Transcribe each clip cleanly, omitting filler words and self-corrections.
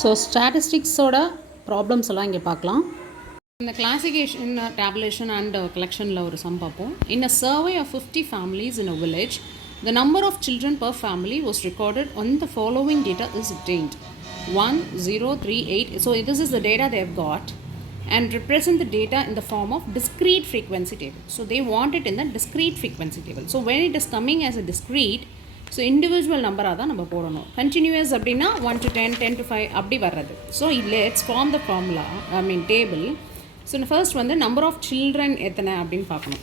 So ஸ்டாட்டிஸ்டிக்ஸோட problems எல்லாம் இங்கே பார்க்கலாம். இந்த கிளாசிஃபிகேஷன் டேபுலேஷன் அண்ட் கலெக்ஷனில் ஒரு சம் பார்ப்போம். In a survey of 50 families in a village, the number of children per family was recorded on the following data is obtained: 1, 0, 3, 8. So this is the data they have got and represent the data in the form of discrete frequency table. So they want it in the discrete frequency table. So when it is coming as a discrete, so individual நம்பராக தான் நம்ம போடணும். Continuous அப்படின்னா 1 to 10, 10 to 5 அப்படி வர்றது. So let's form the formula, table. So first வந்து number of children எத்தனை அப்படின்னு பார்க்கணும்.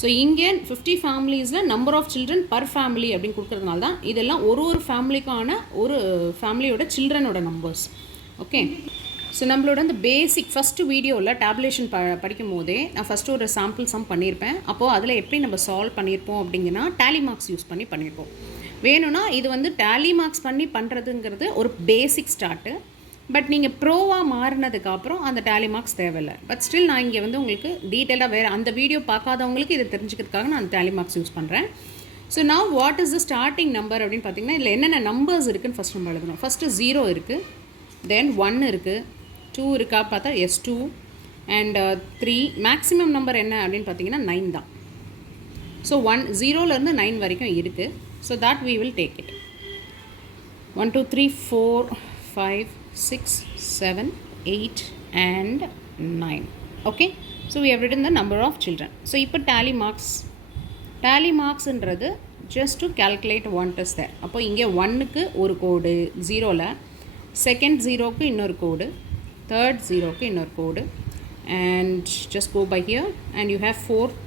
ஸோ இங்கே 50 ஃபேமிலிஸில் number of children per family அப்படின்னு கொடுக்குறதுனால தான் இதெல்லாம் ஒரு ஃபேமிலிக்கான ஒரு ஃபேமிலியோட சில்ட்ரனோட நம்பர்ஸ். ஓகே, ஸோ நம்மளோட அந்த பேசிக் ஃபஸ்ட்டு வீடியோவில் டேபுலேஷன் படிக்கும் போதே நான் ஃபஸ்ட்டு ஒரு சாம்பிள் சம் பண்ணியிருப்பேன். அப்போது அதில் எப்படி நம்ம சால்வ் பண்ணியிருப்போம் அப்படிங்கன்னா டேலி மார்க்ஸ் யூஸ் பண்ணி பண்ணியிருப்போம். வேணும்னா இது வந்து டேலி மார்க்ஸ் பண்ணி பண்ணுறதுங்கிறது ஒரு பேசிக் ஸ்டார்ட்டு. பட் நீங்கள் ப்ரோவாக மாறினதுக்கப்புறம் அந்த டேலி மார்க்ஸ் தேவையில்லை. பட் ஸ்டில் நான் இங்கே வந்து உங்களுக்கு டீட்டெயிலாக வேறு அந்த வீடியோ பார்க்காதவங்களுக்கு இதை தெரிஞ்சுக்கிறதுக்காக நான் அந்த டேலி மார்க்ஸ் யூஸ் பண்ணுறேன். So now what is the starting number அப்படின்னு பார்த்தீங்கன்னா இதில் என்னென்ன நம்பர்ஸ் இருக்குதுன்னு ஃபஸ்ட் நம்ம எழுதணும். ஃபஸ்ட்டு 0 இருக்குது, தென் 1 இருக்குது, 2 இருக்கா பார்த்தா S2 அண்ட் 3. மேக்ஸிமம் நம்பர் என்ன அப்படின்னு பார்த்தீங்கன்னா 9 தான். ஸோ 0லேருந்து 9 வரைக்கும் இருக்குது. So that we will take it. 1, 2, 3, 4, 5, 6, 7, 8 and 9. Okay. So we have written the number of children. So இப்போ tally marks. Tally marks என்றது just to calculate what is there. அப்போ இங்கே 1க்கு ஒரு கோடு 0ல, second 0க்கு இன்னொரு கோடு, third 0க்கு இன்னொரு கோடு, and just go by here and you have 4th.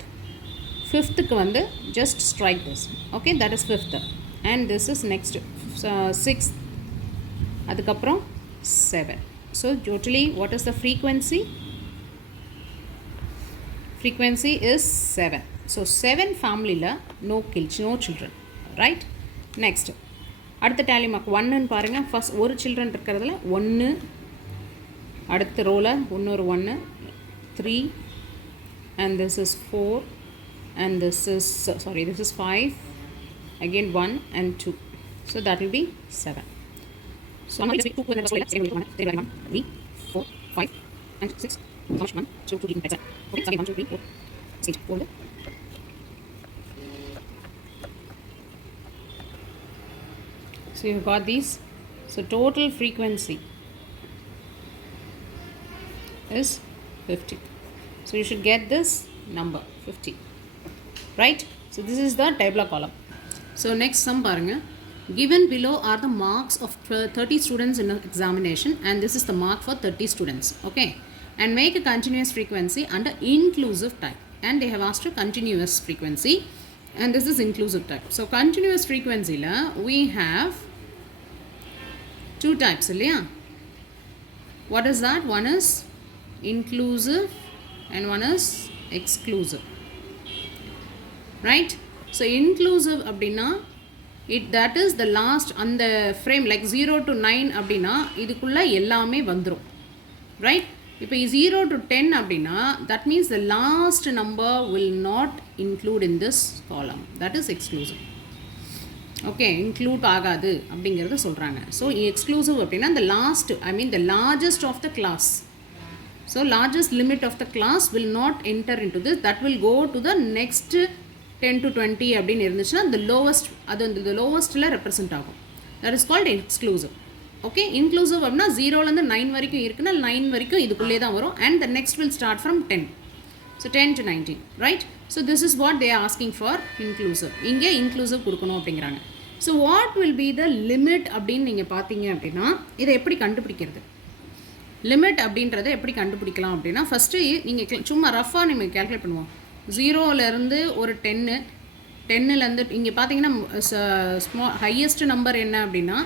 5th வந்து just strike this. Okay, that is 5th and this is next 6th, அதுக்கப்புறம் 7. So totally what is the frequency? Frequency is 7. So 7 familyல no children, right? Next அடுத்த tally mark 1ன்னு பாருங்க. First ஒரு children இருக்கிறதுல 1, அடுத்த ரோல இன்னொரு 1, 3 and this is 4 and this is 5, again 1 and 2. So that will be 7. So now let's 2 3 4 5 and 6 1 2 3 4. Okay, again 1 2 3 4 6 4. So you've got these. So total frequency is 50. So you should get this number 50. Right? So this is the tabular column. So next sum பாருங்க. Given below are the marks of 30 students in an examination and this is the mark for 30 students. Okay? And make a continuous frequency under inclusive type. And they have asked a continuous frequency and this is inclusive type. So continuous frequency la we have two types இல்லையா? What is that? One is inclusive and one is exclusive. Right? So inclusive அப்படின்னா that is the last அந்த frame like 0 to 9 அப்படின்னா இதுக்குள்ள எல்லாமே வந்துரும். Right? இப்போ 0 to 10 அப்படின்னா that means the last number will not include in this column. That is exclusive. Okay, include ஆகாது அப்படிங்கிறத சொல்கிறாங்க. So exclusive அப்படின்னா the last, the largest of the class. So largest limit of the class will not enter into this. That will go to the next 10 to 20 அப்படின்னு இருந்துச்சுன்னா the lowest, அது the lowestல represent ஆகும். That is called exclusive. Okay, inclusive அப்படின்னா 0லேருந்து 9 வரைக்கும் இருக்குன்னா 9 வரைக்கும் இதுக்குள்ளே தான் வரும் and the next will start from 10. So 10 to 19, right? So this is what they are asking for inclusive. இங்கே inclusive கொடுக்கணும் அப்படிங்கிறாங்க. So what will be the limit அப்படின்னு நீங்கள் பார்த்தீங்க அப்படின்னா இதை எப்படி கண்டுபிடிக்கிறது? லிமிட் அப்படின்றத எப்படி கண்டுபிடிக்கலாம் அப்படின்னா ஃபஸ்ட்டு நீங்கள் சும்மா ரஃபாக நீங்கள் கேல்குலேட் பண்ணுவோம். 0லேருந்து ஒரு 10லேருந்து இங்கே பார்த்தீங்கன்னா ஹையஸ்ட் நம்பர் என்ன அப்படின்னா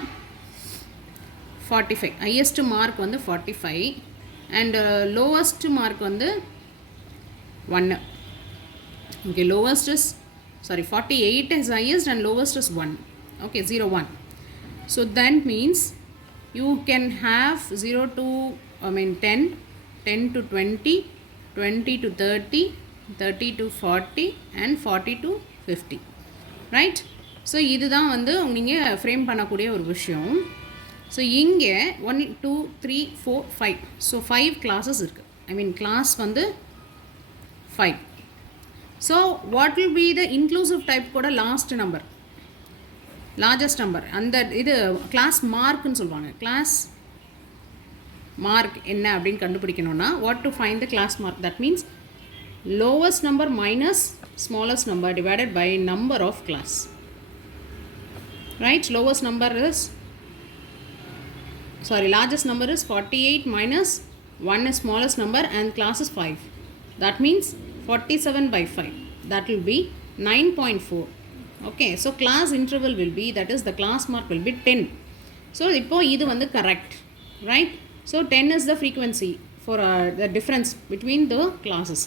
45. ஹையஸ்ட் மார்க் வந்து 45 அண்ட் லோவஸ்ட் மார்க் வந்து 1. Okay, lowest is 48 is highest and lowest is 1. Okay, 0 1. So that means you can have 0 to 10, 10 to 20, 20 to 30, 30 to 40 and 40 to 50. Right? So இதுதான் வந்து நீங்கள் ஃப்ரேம் பண்ணக்கூடிய ஒரு விஷயம். ஸோ இங்கே 1 2 3 4 5 ஸோ 5 classes இருக்குது. ஐ மீன் கிளாஸ் வந்து 5. So what will be the inclusive type கூட லாஸ்ட் நம்பர், லார்ஜஸ்ட் நம்பர், அந்த இது கிளாஸ் மார்க்குன்னு சொல்லுவாங்க. கிளாஸ் மார்க் என்ன அப்படின்னு கண்டுபிடிக்கணும்னா what to find the class mark, that means lowest number minus smallest number divided by number of class, right? Lowest number is, sorry, largest number is 48 minus 1 is smallest number and class is 5, that means 47 by 5, that will be 9.4. okay, so class interval will be, that is the class mark will be 10. so இப்போ இது வந்து correct, right? so 10 is the frequency for the difference between the classes.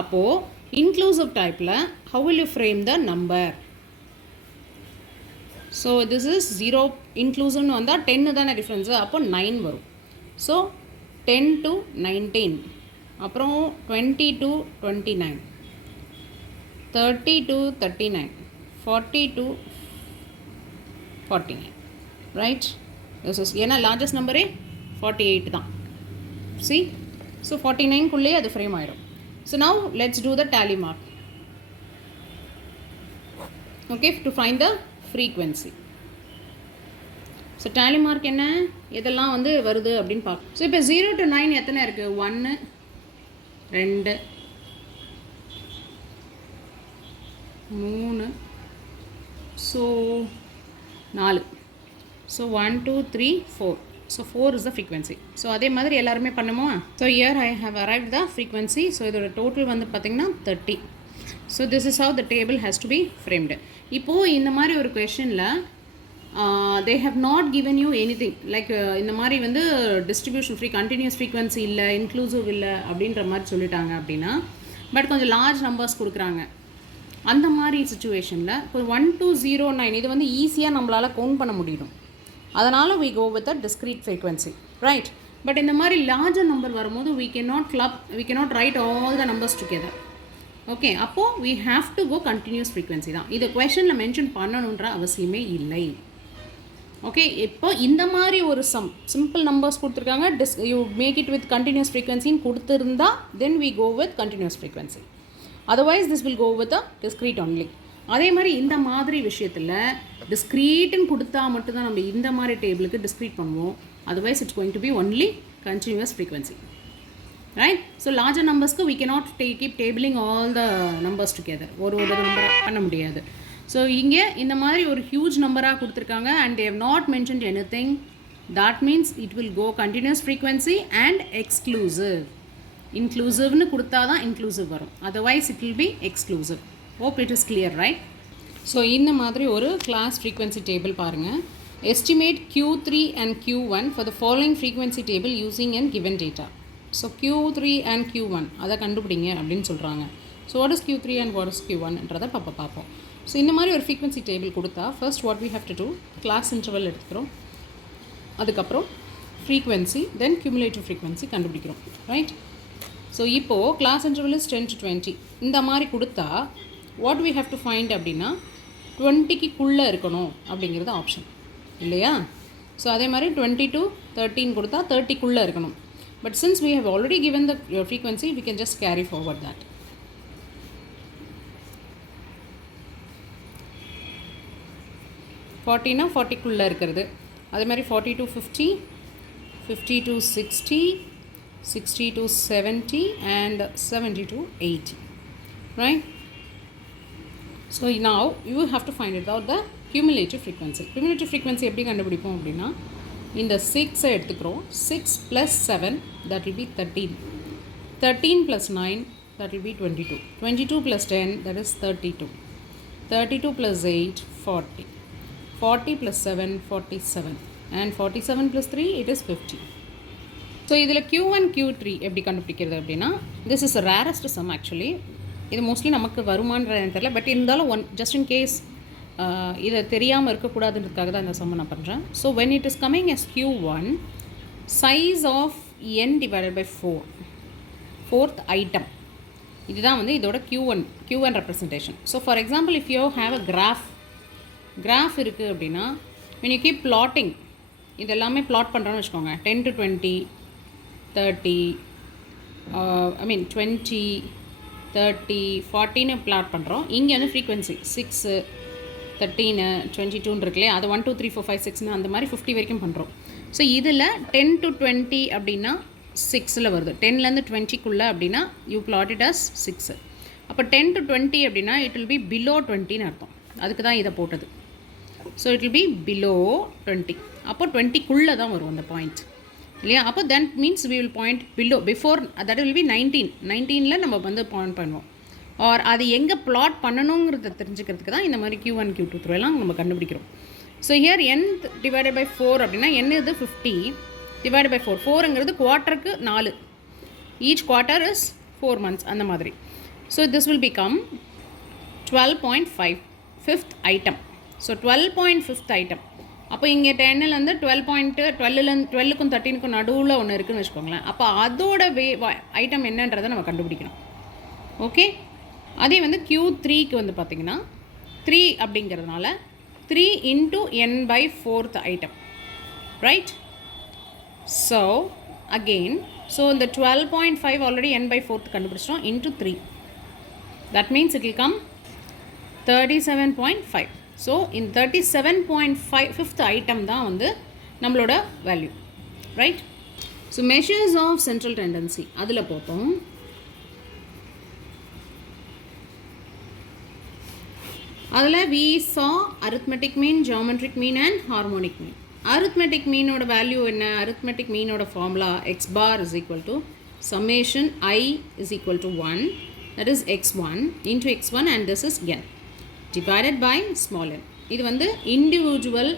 அப்போது inclusive டைப்பில் how will you frame the number? So this is 0 இன்க்ளூசிவ்னு வந்தால் 10 தானே difference, அப்போ 9 வரும். So 10 to 19, அப்புறம் 20 to 29, 30 to 39, 40 to 49, right? this is ஏன்னா largest நம்பரே 48 தான். see, ஸோ 49குள்ளே அது ஃப்ரேம் ஆகிடும். So now let's do the tally mark. Okay, to find the frequency. So tally mark என்ன, இதெல்லாம் வந்து வருது அப்படின்னு பார்க்க. ஸோ இப்போ 0 to 9 எத்தனை இருக்குது? 1 2 3, so 4, so 1 2 3 4. So 4 is the frequency. So அதே மாதிரி எல்லாருமே பண்ணுமா? So here I have arrived the frequency. So இதோட total வந்து பார்த்திங்கன்னா 30. So this is how the table has to be framed. இப்போது இந்த மாதிரி ஒரு questionல they have not given you anything like இந்த மாதிரி வந்து distribution free continuous frequency இல்லை, inclusive இல்லை அப்படின்ற மாதிரி சொல்லிட்டாங்க அப்படின்னா, பட் கொஞ்சம் லார்ஜ் நம்பர்ஸ் கொடுக்குறாங்க. அந்த மாதிரி சுச்சுவேஷனில் இப்போ 1 2 0 9 இது வந்து ஈஸியாக நம்மளால் கவுண்ட் பண்ண முடியும். அதனால் we go with a discrete frequency, right? But இந்த மாதிரி லார்ஜர் நம்பர் வரும்போது we cannot write all the numbers together. Okay, அப்போது we have to go continuous frequency தான். இதை கொஷனில் மென்ஷன் பண்ணணுன்ற அவசியமே இல்லை. ஓகே, இப்போ இந்த மாதிரி ஒரு சிம்பிள் நம்பர்ஸ் கொடுத்துருக்காங்க, you make it with continuous ஃப்ரீக்வன்சின்னு கொடுத்துருந்தா then we go with continuous frequency. otherwise this will go with a discrete only. அதே மாதிரி இந்த மாதிரி விஷயத்தில் டிஸ்க்ரீட்டுன்னு கொடுத்தா மட்டும்தான் நம்ம இந்த மாதிரி டேபிளுக்கு டிஸ்க்ரீட் பண்ணுவோம். Otherwise it's going to be only continuous frequency, right? So larger நம்பர்ஸ்க்கு we cannot keep tabling all the numbers together. ஒரு நம்பராக பண்ண முடியாது. ஸோ இங்கே இந்த மாதிரி ஒரு ஹியூஜ் நம்பராக கொடுத்துருக்காங்க and they have not mentioned anything. that means it will go continuous frequency and exclusive. இன்க்ளூசிவ்னு கொடுத்தா தான் இன்க்ளூசிவ் வரும், otherwise it will B exclusive. hope it is clear, right? So இந்த மாதிரி ஒரு கிளாஸ் ஃப்ரீக்வன்சி டேபிள் பாருங்கள். Estimate Q3 and Q1 for the following frequency table using an given data. So Q3 and Q1 அதை கண்டுபிடிங்க அப்படின்னு சொல்கிறாங்க. So what is Q3 and what is Q1ன்றதை பார்ப்போம். ஸோ இந்த மாதிரி ஒரு ஃப்ரீக்வன்சி டேபிள் கொடுத்தா first what we have to do, class interval எடுத்துக்கிறோம், அதுக்கப்புறம் ஃப்ரீக்வன்சி, தென் cumulative frequency கண்டுபிடிக்கிறோம், ரைட்? ஸோ இப்போது கிளாஸ் இன்டர்வல் இஸ் 10 to 20 இந்த மாதிரி கொடுத்தா what we have to find அப்படின்னா 20க்குள்ளே இருக்கணும் அப்படிங்கிறது ஆப்ஷன் இல்லையா? ஸோ அதே மாதிரி 20 to 13 கொடுத்தா 30க்குள்ளே இருக்கணும். But since we have already given the frequency, we can just carry forward that. ஃபார்ட்டினா 40க்குள்ளே இருக்கிறது, அதே மாதிரி 40 to 50, 50 to 60, 60 to 70 and 70 to 80, right? So now you have to find it out the cumulative frequency. Cumulative frequency எப்படி கண்டுபிடிப்போம் அப்படின்னா, இந்த 6 எடுத்துக்கிறோம், 6 plus 7 that will be 13, 13 plus 9 that will be 22, 22 plus 10 that is 32, 32 plus 8 40, 40 plus 7 47 and 47 plus 3 it is 50. So இதில் Q1 Q3 எப்படி கண்டுபிடிக்கிறது அப்படின்னா, this is the rarest sum actually. இது மோஸ்ட்லி நமக்கு வருமானது தெரியல, பட் இருந்தாலும் ஜஸ்ட் இன் கேஸ் இதை தெரியாமல் இருக்கக்கூடாதுன்றதுக்காக தான் இந்த சம்ம நான் பண்ணுறேன். So when it is coming as Q1, size of n divided by 4, fourth item, இதுதான் வந்து இதோட Q1 representation. So for example if you have a graph இருக்குது அப்படின்னா, when you keep plotting இது எல்லாமே ப்ளாட் பண்ணுறோன்னு வச்சுக்கோங்க. 10 to 20, 30, 20, 30, 40ன்னு ப்ளாட் பண்ணுறோம். இங்கே வந்து ஃப்ரீக்வன்சி 6, 13, 22 இருக்குல்லையே, அது 1, 2, 3, 4, 5, 6ன்னு அந்த மாதிரி 50 வரைக்கும் பண்ணுறோம். ஸோ இதில் 10 to 20 அப்படின்னா 6ல் வருது. 10லேருந்து 20க்குள்ளே அப்படின்னா யூ பிளாட் இட் அஸ் 6. அப்போ 10 to 20 அப்படின்னா இட் வில் பி பிலோ 20ன்னு அர்த்தம். அதுக்கு தான் இதை போட்டது. So it will be below 20. அப்போ 20க்குள்ளே தான் வரும் அந்த பாயிண்ட் இல்லையா? அப்போ then means we will point below before, that will be 19ல் நம்ம வந்து பாயிண்ட் பண்ணுவோம். ஆர் அது எங்கே பிளாட் பண்ணணுங்கிறத தெரிஞ்சுக்கிறதுக்கு தான் இந்த மாதிரி Q1, Q2 எல்லாம் நம்ம கண்டுபிடிக்கிறோம். So here n divided by 4 அப்படின்னா n இது 50 டிவைடட் பை 4. 4ங்கிறது குவார்ட்டருக்கு 4. ஈச் குவார்ட்டர் இஸ் 4 months அந்த மாதிரி. So this will become 12.5 fifth item. So 12.5 item. அப்போ இங்கே 10லேருந்து 12க்கும் 13க்கும் நடுவில் ஒன்று இருக்குதுன்னு வச்சுக்கோங்களேன். அப்போ அதோட ஐட்டம் என்னன்றதை நம்ம கண்டுபிடிக்கணும். ஓகே, அதே வந்து Q3க்கு வந்து பார்த்திங்கன்னா 3 அப்படிங்கிறதுனால 3 into n by 4th item, right? So again, so இந்த 12.5 already n by 4th கண்டுபிடிச்சிட்டோம் into 3. That means it will come 37.5. So in 37.5 fifth item தான் வந்து நம்மளோட value, right? So measures of central tendency அதில் போட்டோம். அதில் we saw arithmetic mean, geometric mean and harmonic mean. arithmetic mean-ஓட value என்ன? arithmetic mean-ஓட formula x bar is equal to summation I is equal to 1, that is x1 into x1 and this is n divided by small n. இது வந்து individual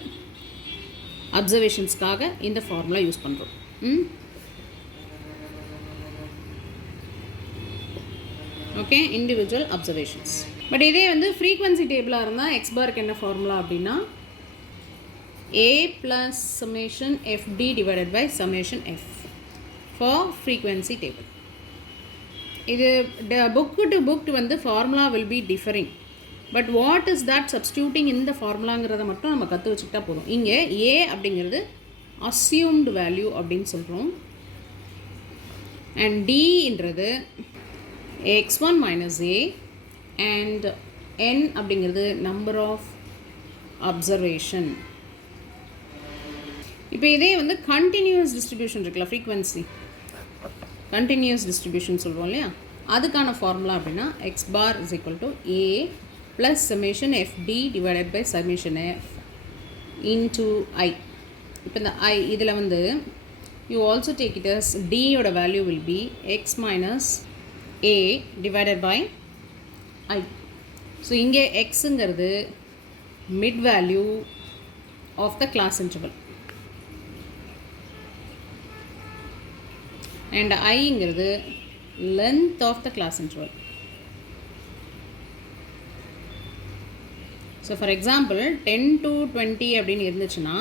அப்சர்வேஷன்ஸ்க்காக இந்த formula use பண்ணுறோம். Okay, individual observations. But இதே வந்து frequency டேபிளாக இருந்தால் X பாருக்கு என்ன formula அப்படின்னா a plus summation fd divided by summation f for frequency table. இது book to book வந்து formula will be differing. But what is that substituting இந்த ஃபார்முலாங்கிறத மட்டும் நம்ம கற்று வச்சுக்கிட்டா போதும். இங்கே a அப்படிங்கிறது அஸ்யூம்டு வேல்யூ அப்படின்னு சொல்கிறோம். அண்ட் dன்றது x1 minus a and n அப்படிங்கிறது நம்பர் ஆஃப் அப்சர்வேஷன். இப்போ இதே வந்து கண்டினியூஸ் டிஸ்ட்ரிபியூஷன் இருக்குல்ல, ஃப்ரீக்வன்சி கண்டினியூஸ் டிஸ்ட்ரிபியூஷன் சொல்கிறோம் இல்லையா, அதுக்கான ஃபார்முலா அப்படின்னா X bar is equal to A plus summation FD divided by summation F into I. இப்போ இந்த ஐ இதில் வந்து you also take it as டியோட value will be X minus A divided by I. So இங்கே எக்ஸுங்கிறது mid value of the class interval and ஐங்கிறது length of the class interval. So for example 10 to 20 அப்படின்னு இருந்துச்சுன்னா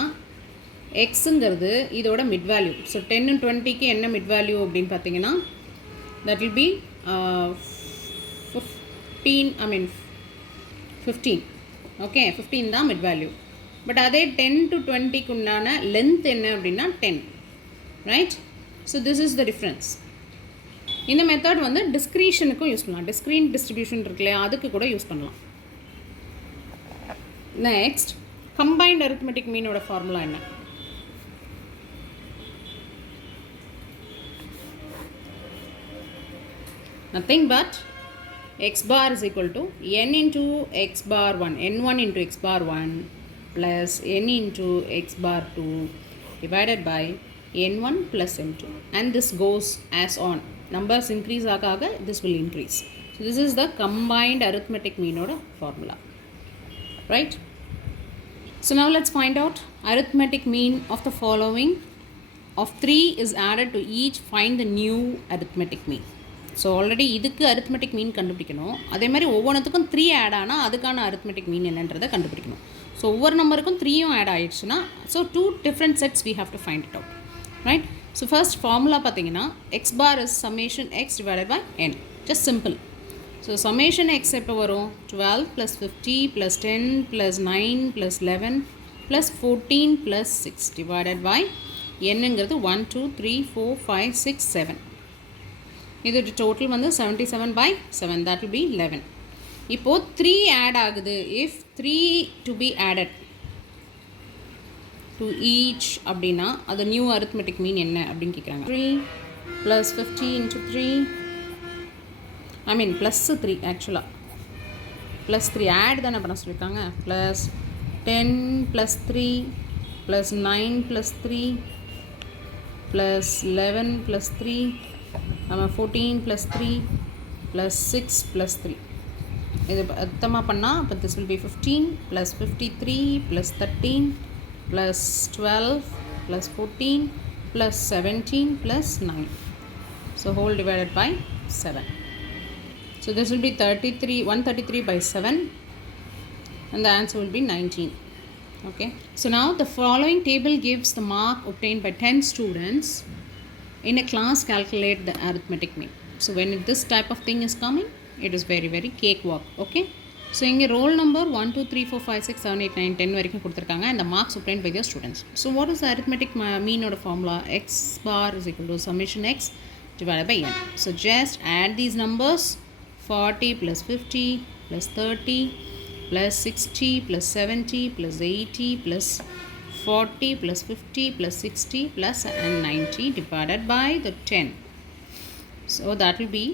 எக்ஸுங்கிறது இதோட mid value. So 10 and 20க்கு என்ன மிட் வேல்யூ அப்படின்னு பார்த்தீங்கன்னா தட் வில் பி 15. ஓகே, 15 தான் மிட் வேல்யூ. பட் அதே 10 to 20க்கு உண்டான லென்த் என்ன அப்படின்னா 10, right? So this is the difference. இந்த மெத்தட் வந்து டிஸ்க்ரீஷனுக்கும் யூஸ் பண்ணலாம். டிஸ்க்ரீன் டிஸ்ட்ரிபியூஷன் இருக்குல்லையா, அதுக்கு கூட யூஸ் பண்ணலாம். நெக்ஸ்ட், கம்பைன்ட் அரித்மெட்டிக் மீனோட ஃபார்முலா என்ன? Nothing but x bar is equal to n into x bar 1, n1 into x bar 1 plus n into x bar 2 divided by n1 plus n2, and this goes as on. Numbers increase ஆக this will increase. So this is the combined arithmetic mean oda formula, right? So now let's find out arithmetic mean of the following of 3 is added to each. Find the new arithmetic mean. So already இதுக்கு arithmetic மீன் கண்டுபிடிக்கணும். அதே மாதிரி ஒவ்வொன்றுத்துக்கும் 3 add ஆனால் அதுக்கான arithmetic மீன் என்னன்றதை கண்டுபிடிக்கணும். So ஒவ்வொரு நம்பருக்கும் 3யும் ஆட் ஆகிடுச்சுன்னா so 2 different sets we have to find it out, right? So first formula பார்த்தீங்கன்னா X bar is summation X divided by N. Just simple. So summation X எப்போ வரும்? 12 + 50 + 10 + 9 + 11 plus 14 plus 6 divided by என்னங்கிறது 1 2 3 4 5 6 7. இது total வந்து 77 by 7, that will be 11. இப்போ 3 add ஆகுது. if 3 to be added to each அப்படின்னா அது நியூ arithmetic mean என்ன அப்படின்னு கேட்குறாங்க. 3 plus 50 into 3, I mean plus 3 actually, plus 3 add தானே பண்ண சொல்லியிருக்காங்க. plus 10 plus 3 plus 9 plus 3 plus 11 plus 3 14 plus 3 plus 6 plus 3. இது மொத்தமாக பண்ணால் இப்போ this will be 15 plus 53 plus 13 plus 12 plus 14 plus 17 plus 9. So whole divided by 7. So this will be 133 by 7 and the answer will be 19. Okay. So now the following table gives the mark obtained by 10 students in a class. Calculate the arithmetic mean. So when this type of thing is coming, it is very very cakewalk. Okay. So இங்கே roll number 1 2 3 4 5 6 7 8 9 10 வரைக்கும் கொடுத்துருக்காங்க and the marks obtained by their students. So what is the arithmetic mean or formula? X bar is equal to summation x divided by n. So just add these numbers. 40 plus 50 plus 30 plus 60 plus 70 plus 80 plus 40 plus 50 plus 60 plus and 90 divided by the 10. So that will be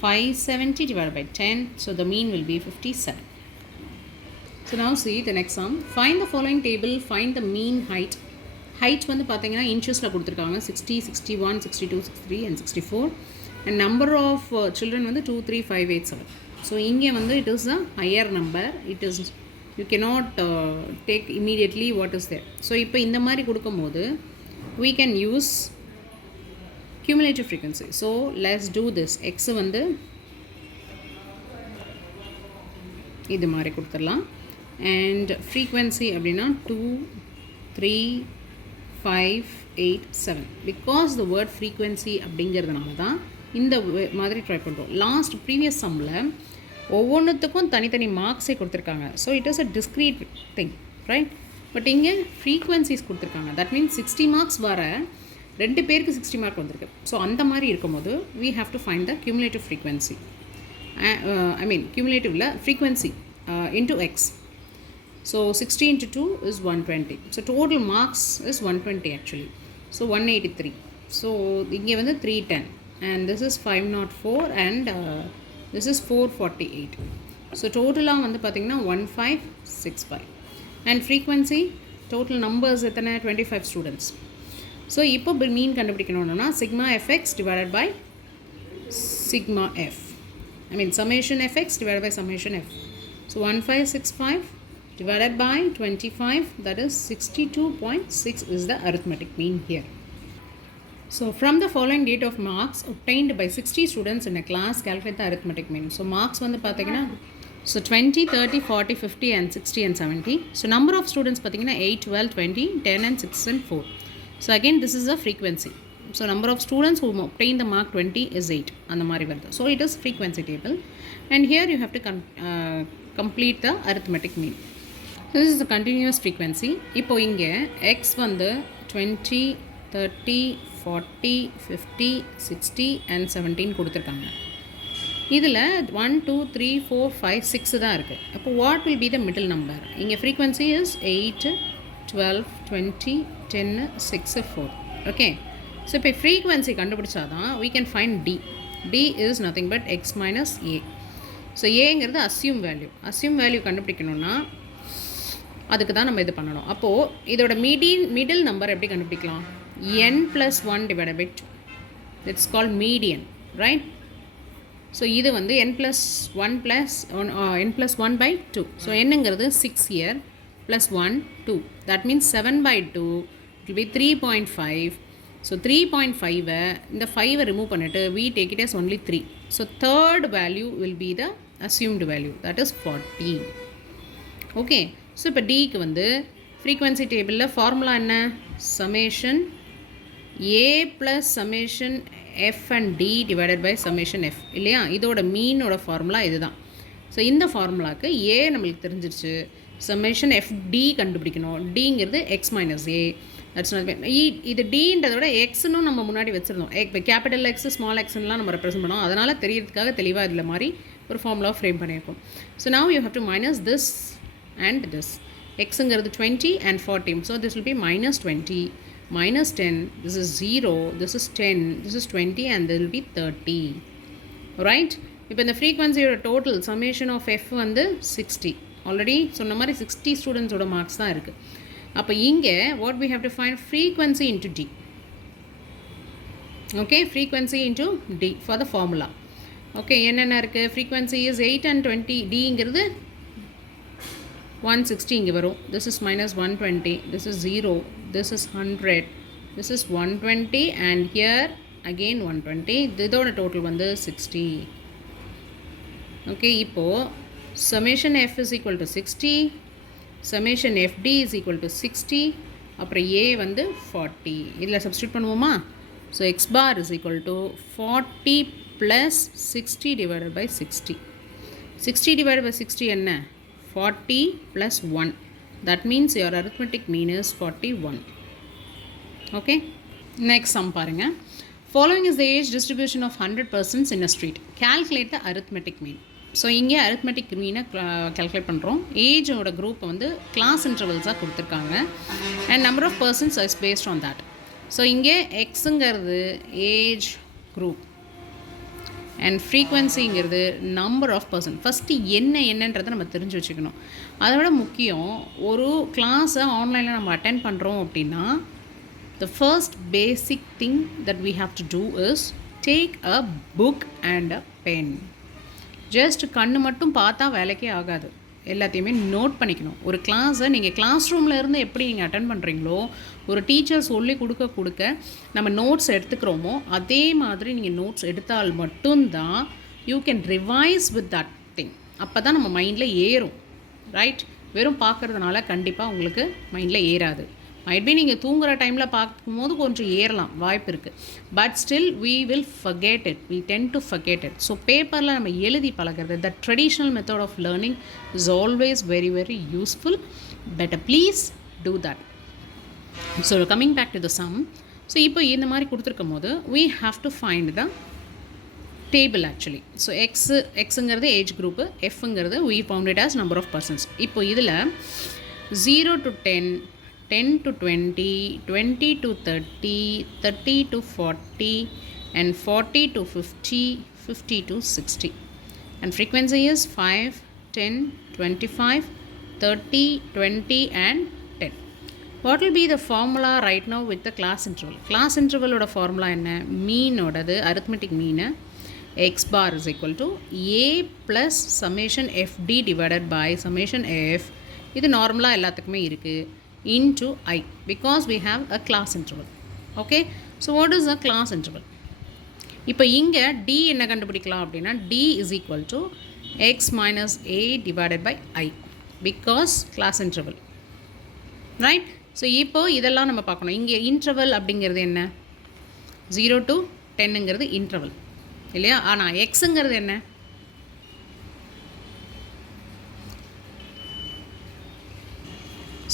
570 divided by 10. So the mean will be 57. So now see the next sum. Find the following table. Find the mean height. Height வந்து பார்த்தீங்கன்னா இன்ச்சஸில் கொடுத்துருக்காங்க. 60 61 62 63 and 64. and number of children வந்து 2 3 5 8 7. so இங்கே வந்து it is a higher number. it is you cannot take immediately what is there. so இப்போ இந்த மாதிரி கொடுக்கும்போது we can use cumulative frequency. so let's do this. x வந்து இது மாதிரி கொடுத்துடலாம் and frequency அப்படின்னா 2 3 5 8 7. because the word frequency அப்படிங்கிறதுனால தான் இந்த மாதிரி ட்ரை பண்ணுறோம். லாஸ்ட் ப்ரீவியஸ் சம்மில் ஒவ்வொன்றுத்துக்கும் தனித்தனி மார்க்ஸே கொடுத்துருக்காங்க. So it is a discrete thing, right? But இங்கே ஃப்ரீக்வன்சிஸ் கொடுத்துருக்காங்க. தட் மீன்ஸ் 60 மார்க்ஸ் வர 2 பேருக்கு 60 மார்க் வந்திருக்கு. ஸோ அந்த மாதிரி இருக்கும்போது we have to find the cumulative frequency. I mean cumulative frequency into x. So 60 into 2 is 120. So total marks is 120 actually. So 183. So இங்கே வந்து 310. and this is 504 and this is 448. so total வந்து பார்த்தீங்கன்னா 1565 and frequency total numbers எத்தனை 25 students. so இப்போ மீன் கண்டுபிடிக்கணும்னா sigma fx divided by sigma f, I mean summation fx divided by summation f. so 1565 divided by 25, that is 62.6 is the arithmetic mean here. So from the following date of marks obtained by 60 students in a class, calculate the arithmetic mean. So marks வந்து பார்த்தீங்கன்னா so 20 30 40 50 and 60 and 70. so number of students பார்த்தீங்கன்னா 8 12 20 10 and 6 and 4. so again this is a frequency. so number of students who obtain the mark 20 is 8 அந்த மாதிரி வருது. so it is frequency table and here you have to complete the arithmetic mean. this is the continuous frequency. இப்போ இங்கே x வந்து 20 30 40 50 60 and 17 கொடுத்துருக்காங்க. இதில் 1 2 3 4 5 6 தான் இருக்குது. அப்போ what will be the middle number? இங்கே frequency is 8 12 20 10 6 4. okay. so இப்போ frequency கண்டுபிடிச்சாதான் we can find d. d is nothing but x minus a. so aங்கிறது assume value கண்டுபிடிக்கணும்னா அதுக்கு தான் நம்ம இது பண்ணணும். அப்போது இதோட மிடில் நம்பர் எப்படி கண்டுபிடிக்கலாம்? n plus 1 divided by 2. It's called median, right? so இது வந்து n plus 1 by 2. so என்னங்கிறது 6 here plus 1 2. that means 7 by 2 it will be 3.5. so 3.5 இந்த 5 remove பண்ணிட்டு we take it as only 3. so third value will be the assumed value, that is 14. okay. so இப்போ dக்கு வந்து frequency table formula என்ன? summation a plus summation f and d divided by summation f இல்லையா? இதோட மீனோட formula இதுதான். So இந்த ஃபார்முலாவுக்கு a நம்மளுக்கு தெரிஞ்சிருச்சு, summation FD கண்டுபிடிக்கணும். Dங்கிறது x minus a. That's not இது Dன்றதை விட எக்ஸ்னு நம்ம முன்னாடி வச்சுருந்தோம். கேபிட்டல் எக்ஸ் ஸ்மால் எக்ஸ்லாம் நம்ம ரெப்ரசென்ட் பண்ணோம். அதனால் தெரியறதுக்காக தெளிவாக இதில் மாதிரி ஒரு ஃபார்முலா ஃப்ரேம் பண்ணியிருக்கோம். So now you have to minus this and this. எக்ஸுங்கிறது 20 and 40. So this will be minus 20, minus 10, this is 0, this is 10, this is 20 and there will be 30. Right. இப்போ இந்த ஃப்ரீக்வன்சியோட டோட்டல் சம்மேஷன் ஆஃப் எஃப் வந்து 60. Already சொன்ன மாதிரி 60 ஸ்டூடெண்ட்ஸோட marks தான் இருக்குது. அப்போ இங்கே what we have to find frequency into D. Okay, frequency into D for the formula. Okay, என்னென்ன இருக்குது? Frequency is 8 and 20. Dங்கிறது 160 இங்கே வரும். This is minus 120. This is 0. This is 100. This is 120 and here again 120. இதோட total வந்து 60. Okay, இப்போது summation F is equal to 60. summation FD is equal to 60. அப்புறம் A வந்து 40. இதில் சப்ஸ்டியூட் பண்ணுவோமா? So x bar is equal to 40 plus 60 divided by 60. 60 divided by 60 என்ன? 40 plus 1. That means your arithmetic mean is 41. Okay? Next sum பாருங்க. Following is the age distribution of 100 persons in a street. Calculate the arithmetic mean. So இங்கே arithmetic மீனை calculate பண்ணுறோம். ஏஜோட குரூப்பை வந்து class இன்டர்வல்ஸாக கொடுத்துருக்காங்க and number of persons is based on that. So இங்கே எக்ஸுங்கிறது ஏஜ் குரூப் அண்ட் ஃப்ரீக்வன்சிங்கிறது நம்பர் ஆஃப் பர்சன். ஃபஸ்ட்டு என்னன்றதை நம்ம தெரிஞ்சு வச்சுக்கணும். அதை விட முக்கியம், ஒரு கிளாஸை ஆன்லைனில் நம்ம அட்டென்ட் பண்ணுறோம் அப்படின்னா the first basic thing that we have to do is take a book and a pen. Just கண்ணு மட்டும் பார்த்தா வேலைக்கே ஆகாது. எல்லாத்தையுமே நோட் பண்ணிக்கணும். ஒரு கிளாஸை நீங்கள் கிளாஸ் ரூமில் இருந்து எப்படி நீங்கள் அட்டன் பண்ணுறீங்களோ, ஒரு டீச்சர் சொல்லி கொடுக்க நம்ம நோட்ஸ் எடுத்துக்கிறோமோ அதே மாதிரி நீங்கள் நோட்ஸ் எடுத்தால் மட்டும்தான் you can revise with that thing. அப்போ தான் நம்ம மைண்டில் ஏறும். ரைட். வெறும் பார்க்குறதுனால கண்டிப்பாக உங்களுக்கு மைண்டில் ஏறாது. மைட் பி நீங்கள் தூங்குகிற டைமில் பார்க்கும்போது கொஞ்சம் ஏறலாம், வாய்ப்பு இருக்குது. But still we will forget it. We tend to forget it. So பேப்பரில் நம்ம எழுதி பழகிறது, the traditional method of learning is always very very useful. Better please do that. So coming back to the sum. So இப்போ இந்த மாதிரி கொடுத்துருக்கும் போது we have to find the table actually. So எக்ஸுங்கிறது ஏஜ் குரூப்பு, எஃப்ங்கிறது we found it as number of persons. இப்போ இதில் 0 to 10, 10 to 20, 20 to 30, 30 to 40 and 40 to 50, 50 to 60. And frequency is 5, 10, 25, 30, 20 and 10. What will be the formula right now with the class interval? Class interval oda formula enna? Mean odadu arithmetic mean x bar is equal to a plus summation fd divided by summation f. இது நார்மலாக எல்லாத்துக்குமே இருக்குது. Into I, because we have a class interval. Okay, so what is a class interval? இப்போ இங்கே D என்ன கண்டுபிடிக்கலாம் அப்படின்னா D is equal to x minus a divided by I, because class interval. Right. So இப்போ இதெல்லாம் நம்ம பார்க்கணும். இங்கே இன்டர்வல் அப்படிங்கிறது என்ன? 0 to 10ங்கிறது இன்டர்வல் இல்லையா? ஆனால் எக்ஸுங்கிறது என்ன?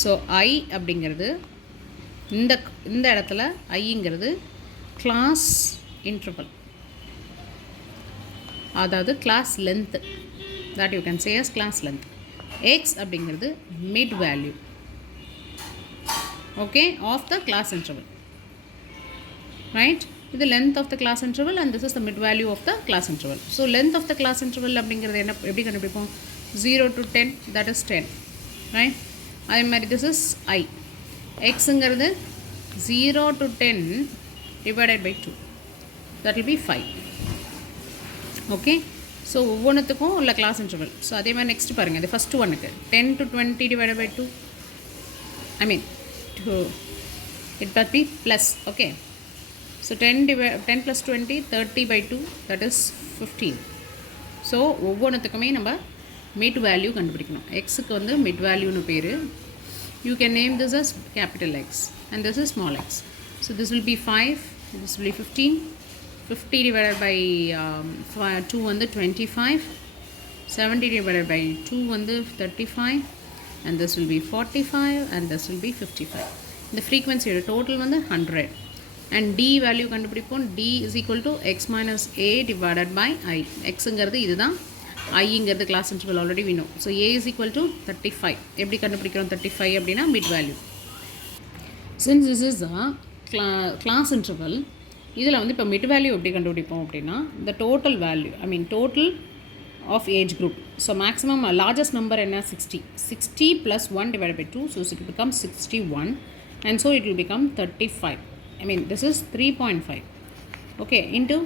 ஸோ ஐ அப்படிங்கிறது இந்த இடத்துல ஐங்கிறது கிளாஸ் இன்டர்வல், அதாவது class length. That you can say as class length. X அப்படிங்கிறது mid value, okay, of the class interval. Right. இது length of the class interval and this is the mid value of the class interval. So length of the class interval அப்படிங்கிறது என்ன, எப்படி கண்டுபிடிப்போம்? 0 to 10, that is 10. Right. அதே மாதிரி this is I. எக்ஸுங்கிறது 0 to 10 divided by 2, that will be 5. Okay. So ஒவ்வொன்றுத்துக்கும் உள்ள class interval. So அதே மாதிரி நெக்ஸ்ட் பாருங்கள், இது ஃபஸ்ட்டு ஒன்றுக்கு 10 to 20 divided by 2, I mean 2, it must be plus. Okay. So 10 plus 20, 30 by 2, that is 15. So ஒவ்வொன்றுத்துக்குமே நம்ம mid value கண்டுபிடிக்கணும். எக்ஸுக்கு வந்து மிட் வேல்யூன்னு பேர். You can name this as capital X and this is small x. So this will be 5, this will be 15. 50 divided by 2 வந்து 25. 70 divided by 2 வந்து 35. and this will be 45 and this will be 55. The frequency total வந்து 100 and d value கண்டுபிடிப்போம். d is equal to x minus a divided by I. x ங்கிறது இதுதான், I ங்கிறது class interval already we know. So a is equal to 35. எப்படி கண்டுபிடிக்கிறோம் 35 அப்படின்னா mid value. Since this is a class interval, இதில் வந்து இப்போ mid value எப்படி கண்டுபிடிப்போம் அப்படின்னா the total value, I mean total of age group. So maximum largest number என்ன 60. 60 plus 1 divided by 2, so it becomes 61 and so it will become 35. I mean this is 3.5. Okay, into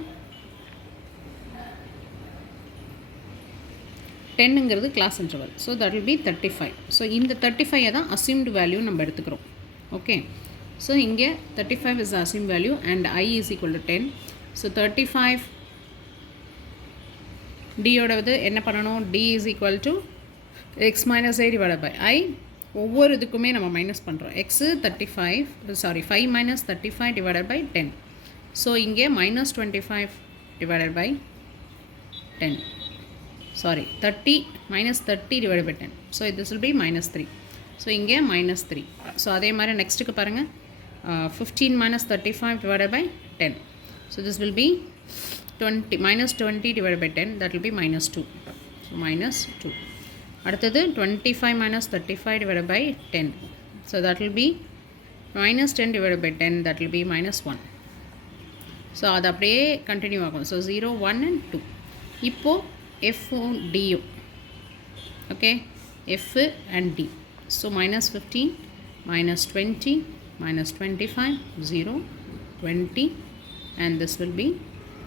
10 ங்கிறது class interval. So that will be 35. So இந்த 35 தான் assumed value நம்ம எடுத்துக்கிறோம். Okay. So இங்கே 35 is the assumed value and I is equal to 10. So 35 d யோடது என்ன பண்ணணும், d is equal to x minus a divided by I. ஒவ்வொரு இதுக்குமே நம்ம மைனஸ் பண்ணுறோம். x 5 minus 35 divided by 10. So இங்கே minus 25 divided by 10. Sorry, 30 minus 30 divided by 10. So this will be minus 3. So இங்கே minus 3. So அதே மாதிரி நெக்ஸ்ட்டுக்கு பாருங்கள், 15 minus 35 divided by 10. So this will be 20 minus 20 divided by 10, that will be minus 2. So minus 2. அடுத்தது 25 minus 35 divided by 10. So that will be minus 10 divided by 10, that will be minus 1. So அது அப்படியே continue ஆகும். So 0, 1 and 2. இப்போது f d, okay, f and d. So minus 15 minus 20 minus 25, 0, 20 and this will be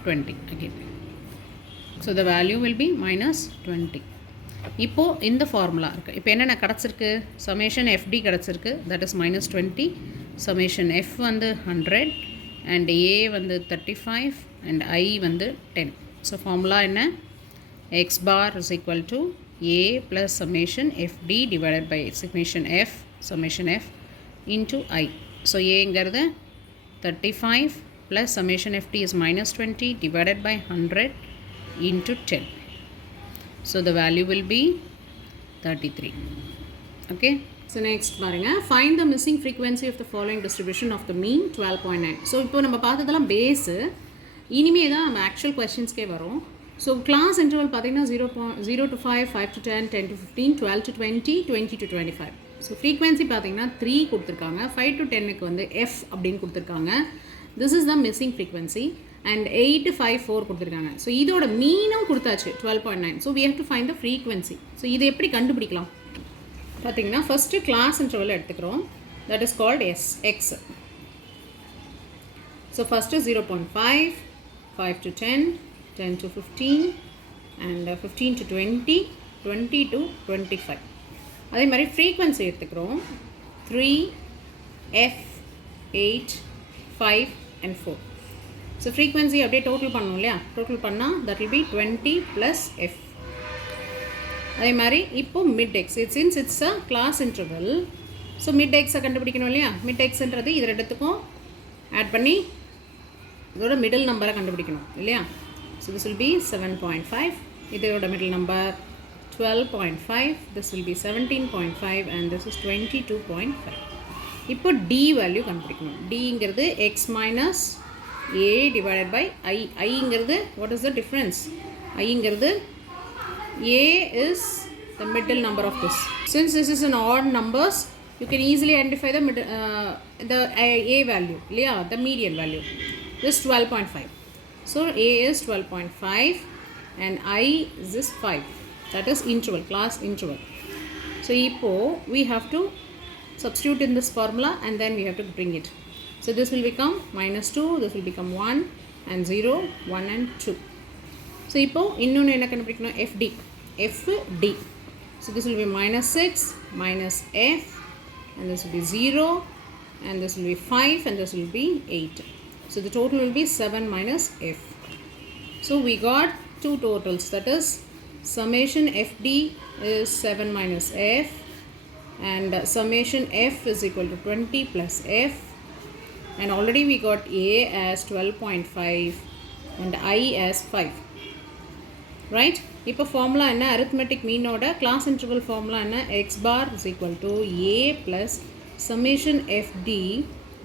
20 again. So the value will be minus 20. இப்போது இந்த formula இருக்குது. இப்போ என்னென்ன கிடச்சிருக்கு, சமேஷன் fd கிடச்சிருக்கு, that is minus 20, summation f வந்து 100 and a வந்து 35 and I வந்து 10. ஸோ ஃபார்முலா என்ன, x bar is equal to a plus summation fd divided by summation f into I. So a ங்கிறது 35 plus summation ft is minus 20 divided by 100 into 10. So the value will be 33. Okay. So next பாருங்க, find the missing frequency of the following distribution of the mean 12.9. So இப்போ நம்ம பார்த்ததெல்லாம் base, இனிமே தான் நம்ம actual கொஸ்டின்ஸ்க்கே வரும். So class interval பார்த்தீங்கன்னா 0 to 5, 5 to 10, 10 to 15, 12 to 20, 20 to 25. So frequency பார்த்தீங்கன்னா 3 கொடுத்துருக்காங்க, 5 to 10க்கு வந்து f அப்படின்னு கொடுத்துருக்காங்க. This is the missing frequency and 8, 5, 4 கொடுத்துருக்காங்க. ஸோ இதோட மீனும் கொடுத்தாச்சு 12.9. So we have to find the frequency. So இதை எப்படி கண்டுபிடிக்கலாம் பார்த்தீங்கன்னா, ஃபஸ்ட்டு கிளாஸ் இன்டர்வல் எடுத்துக்கிறோம், that is called x. So first 0.5, 5 to 10, 10 to 15 and 15 to 20, 20 to 25. அதே மாதிரி ஃப்ரீக்வன்சி எடுத்துக்கிறோம் 3, f, 8, 5 and 4. ஸோ ஃப்ரீக்வன்சி அப்படியே டோட்டல் பண்ணணும் இல்லையா, டோட்டல் பண்ணால் that will be 20 plus f. அதே மாதிரி இப்போது mid x, since it's a class interval, so mid எக்ஸை கண்டுபிடிக்கணும் இல்லையா. மிட் எக்ஸ்ன்றது இது ரெண்டுத்துக்கும் ஆட் பண்ணி இதோட மிடில் நம்பரை கண்டுபிடிக்கணும் இல்லையா. ஸோ திஸ் வில் பி 7.5, இதோட middle number 12.5, this will be 17.5 and this is 22.5. இப்போ d வேல்யூ கண்டுபிடிக்கணும். dங்கிறது x minus a divided by I. iங்கிறது what is the difference? iங்கிறது a is the middle number of this. Since this is an odd numbers, you can easily identify the middle, the a value, yeah, the median value. This is 12.5. So a is 12.5 and I is this 5. That is interval, class interval. So இப்போ we have to substitute in this formula and then we have to bring it. So this will become minus 2, this will become 1 and 0, 1 and 2. So இப்போ இன்னொன்று என்ன கண்டுபிடிக்கணும், fd. So this will be minus 6 minus f and this will be 0 and this will be 5 and this will be 8. So the total will be 7 minus f. So we got two totals, that is summation fd is 7 minus f and summation f is equal to 20 plus f, and already we got a as 12.5 and I as 5, right? இப்போ formula என்ன, arithmetic மீனோட class interval formula என்ன, x bar is equal to a plus summation fd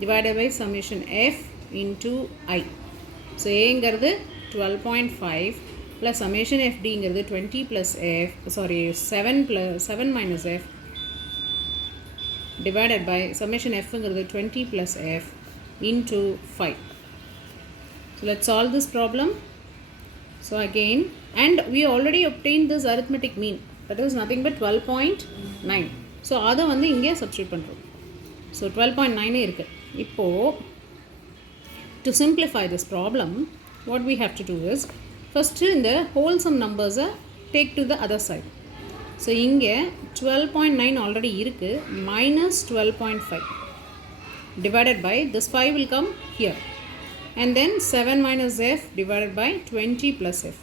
divided by summation f into I. So ஏங்கிறது 12.5 plus summation fdங்கிறது 20 plus f, sorry 7 minus f divided by summation fங்கிறது 20 plus f into 5. So let's solve this problem. So again, and we already obtained this arithmetic mean, that is nothing but 12.9. So அதை வந்து இங்கே substitute பண்ணுறோம். So 12.9 இருக்கு. இப்போ to simplify this problem, what we have to do is, first இந்த whole sum numbers take to the other side. So இங்கே 12.9 already இருக்கு, minus 12.5 divided by, this 5 will come here. And then 7 minus f divided by 20 plus f.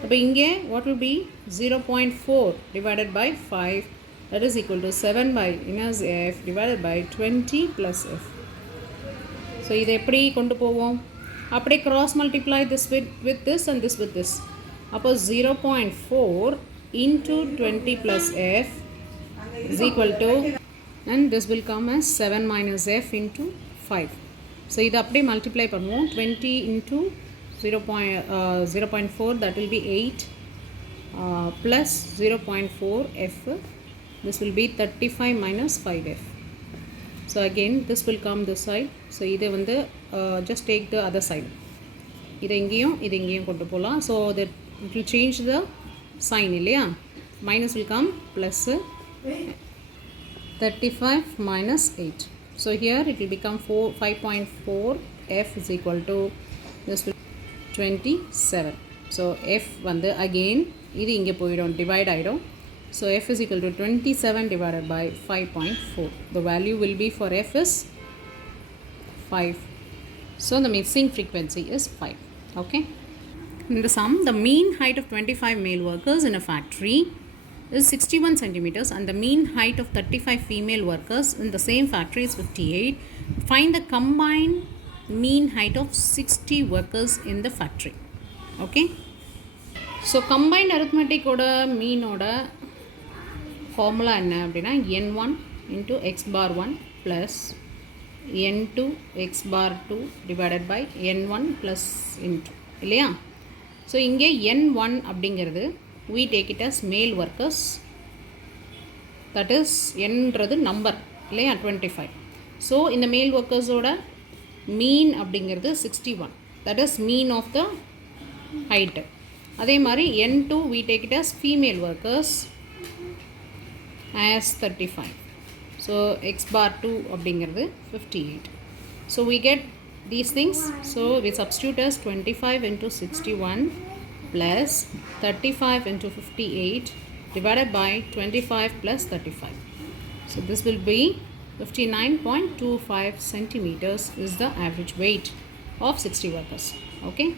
So இங்கே what will be 0.4 divided by 5, that is equal to 7 by minus f divided by 20 plus f. So இதை எப்படி கொண்டு போவோம், அப்படியே cross multiply this with this and this with this. அப்போ 0.4 into 20 plus f is equal to, and this will come as 7 minus f into 5. So இதை அப்படியே multiply பண்ணுவோம், 20 into 0.4, that will be 8 plus 0.4 f, this will be 35 minus 5f. So again this will come this side. So இதை வந்து just take the other side, இதை இங்கேயும் கொண்டு போகலாம். So that it will change the sign இல்லையா, minus will come plus 35 minus 8. So here it will become 5.4 f is equal to, this will 27. So f வந்து again இது இங்கே போயிடும், divide ஆயிடும். So f is equal to 27 divided by 5.4. The value will be for f is 5. So the missing frequency is 5. Okay. In the sum, the mean height of 25 male workers in a factory is 61 centimeters and the mean height of 35 female workers in the same factory is 58. Find the combined mean height of 60 workers in the factory. Okay. So combined arithmetic oda mean oda formula enna appadina, n1 into x bar 1 plus n2 x bar 2 divided by n1 plus n2 இல்லையா. So இங்கே n1 அப்படிங்கிறது we take it as male workers, that is nன்றது number இல்லையா, 25. So இந்த மேல் ஒர்க்கர்ஸோட மீன் அப்படிங்கிறது 61, that is mean of the height. அதே மாதிரி n2 we take it as female workers as 35. So x bar 2 அப்படிங்கிறது 58. So we get these things. So we substitute as 25 into 61 plus 35 into 58 divided by 25 plus 35. So this will be 59.25 centimeters is the average weight of 60 workers. Okay.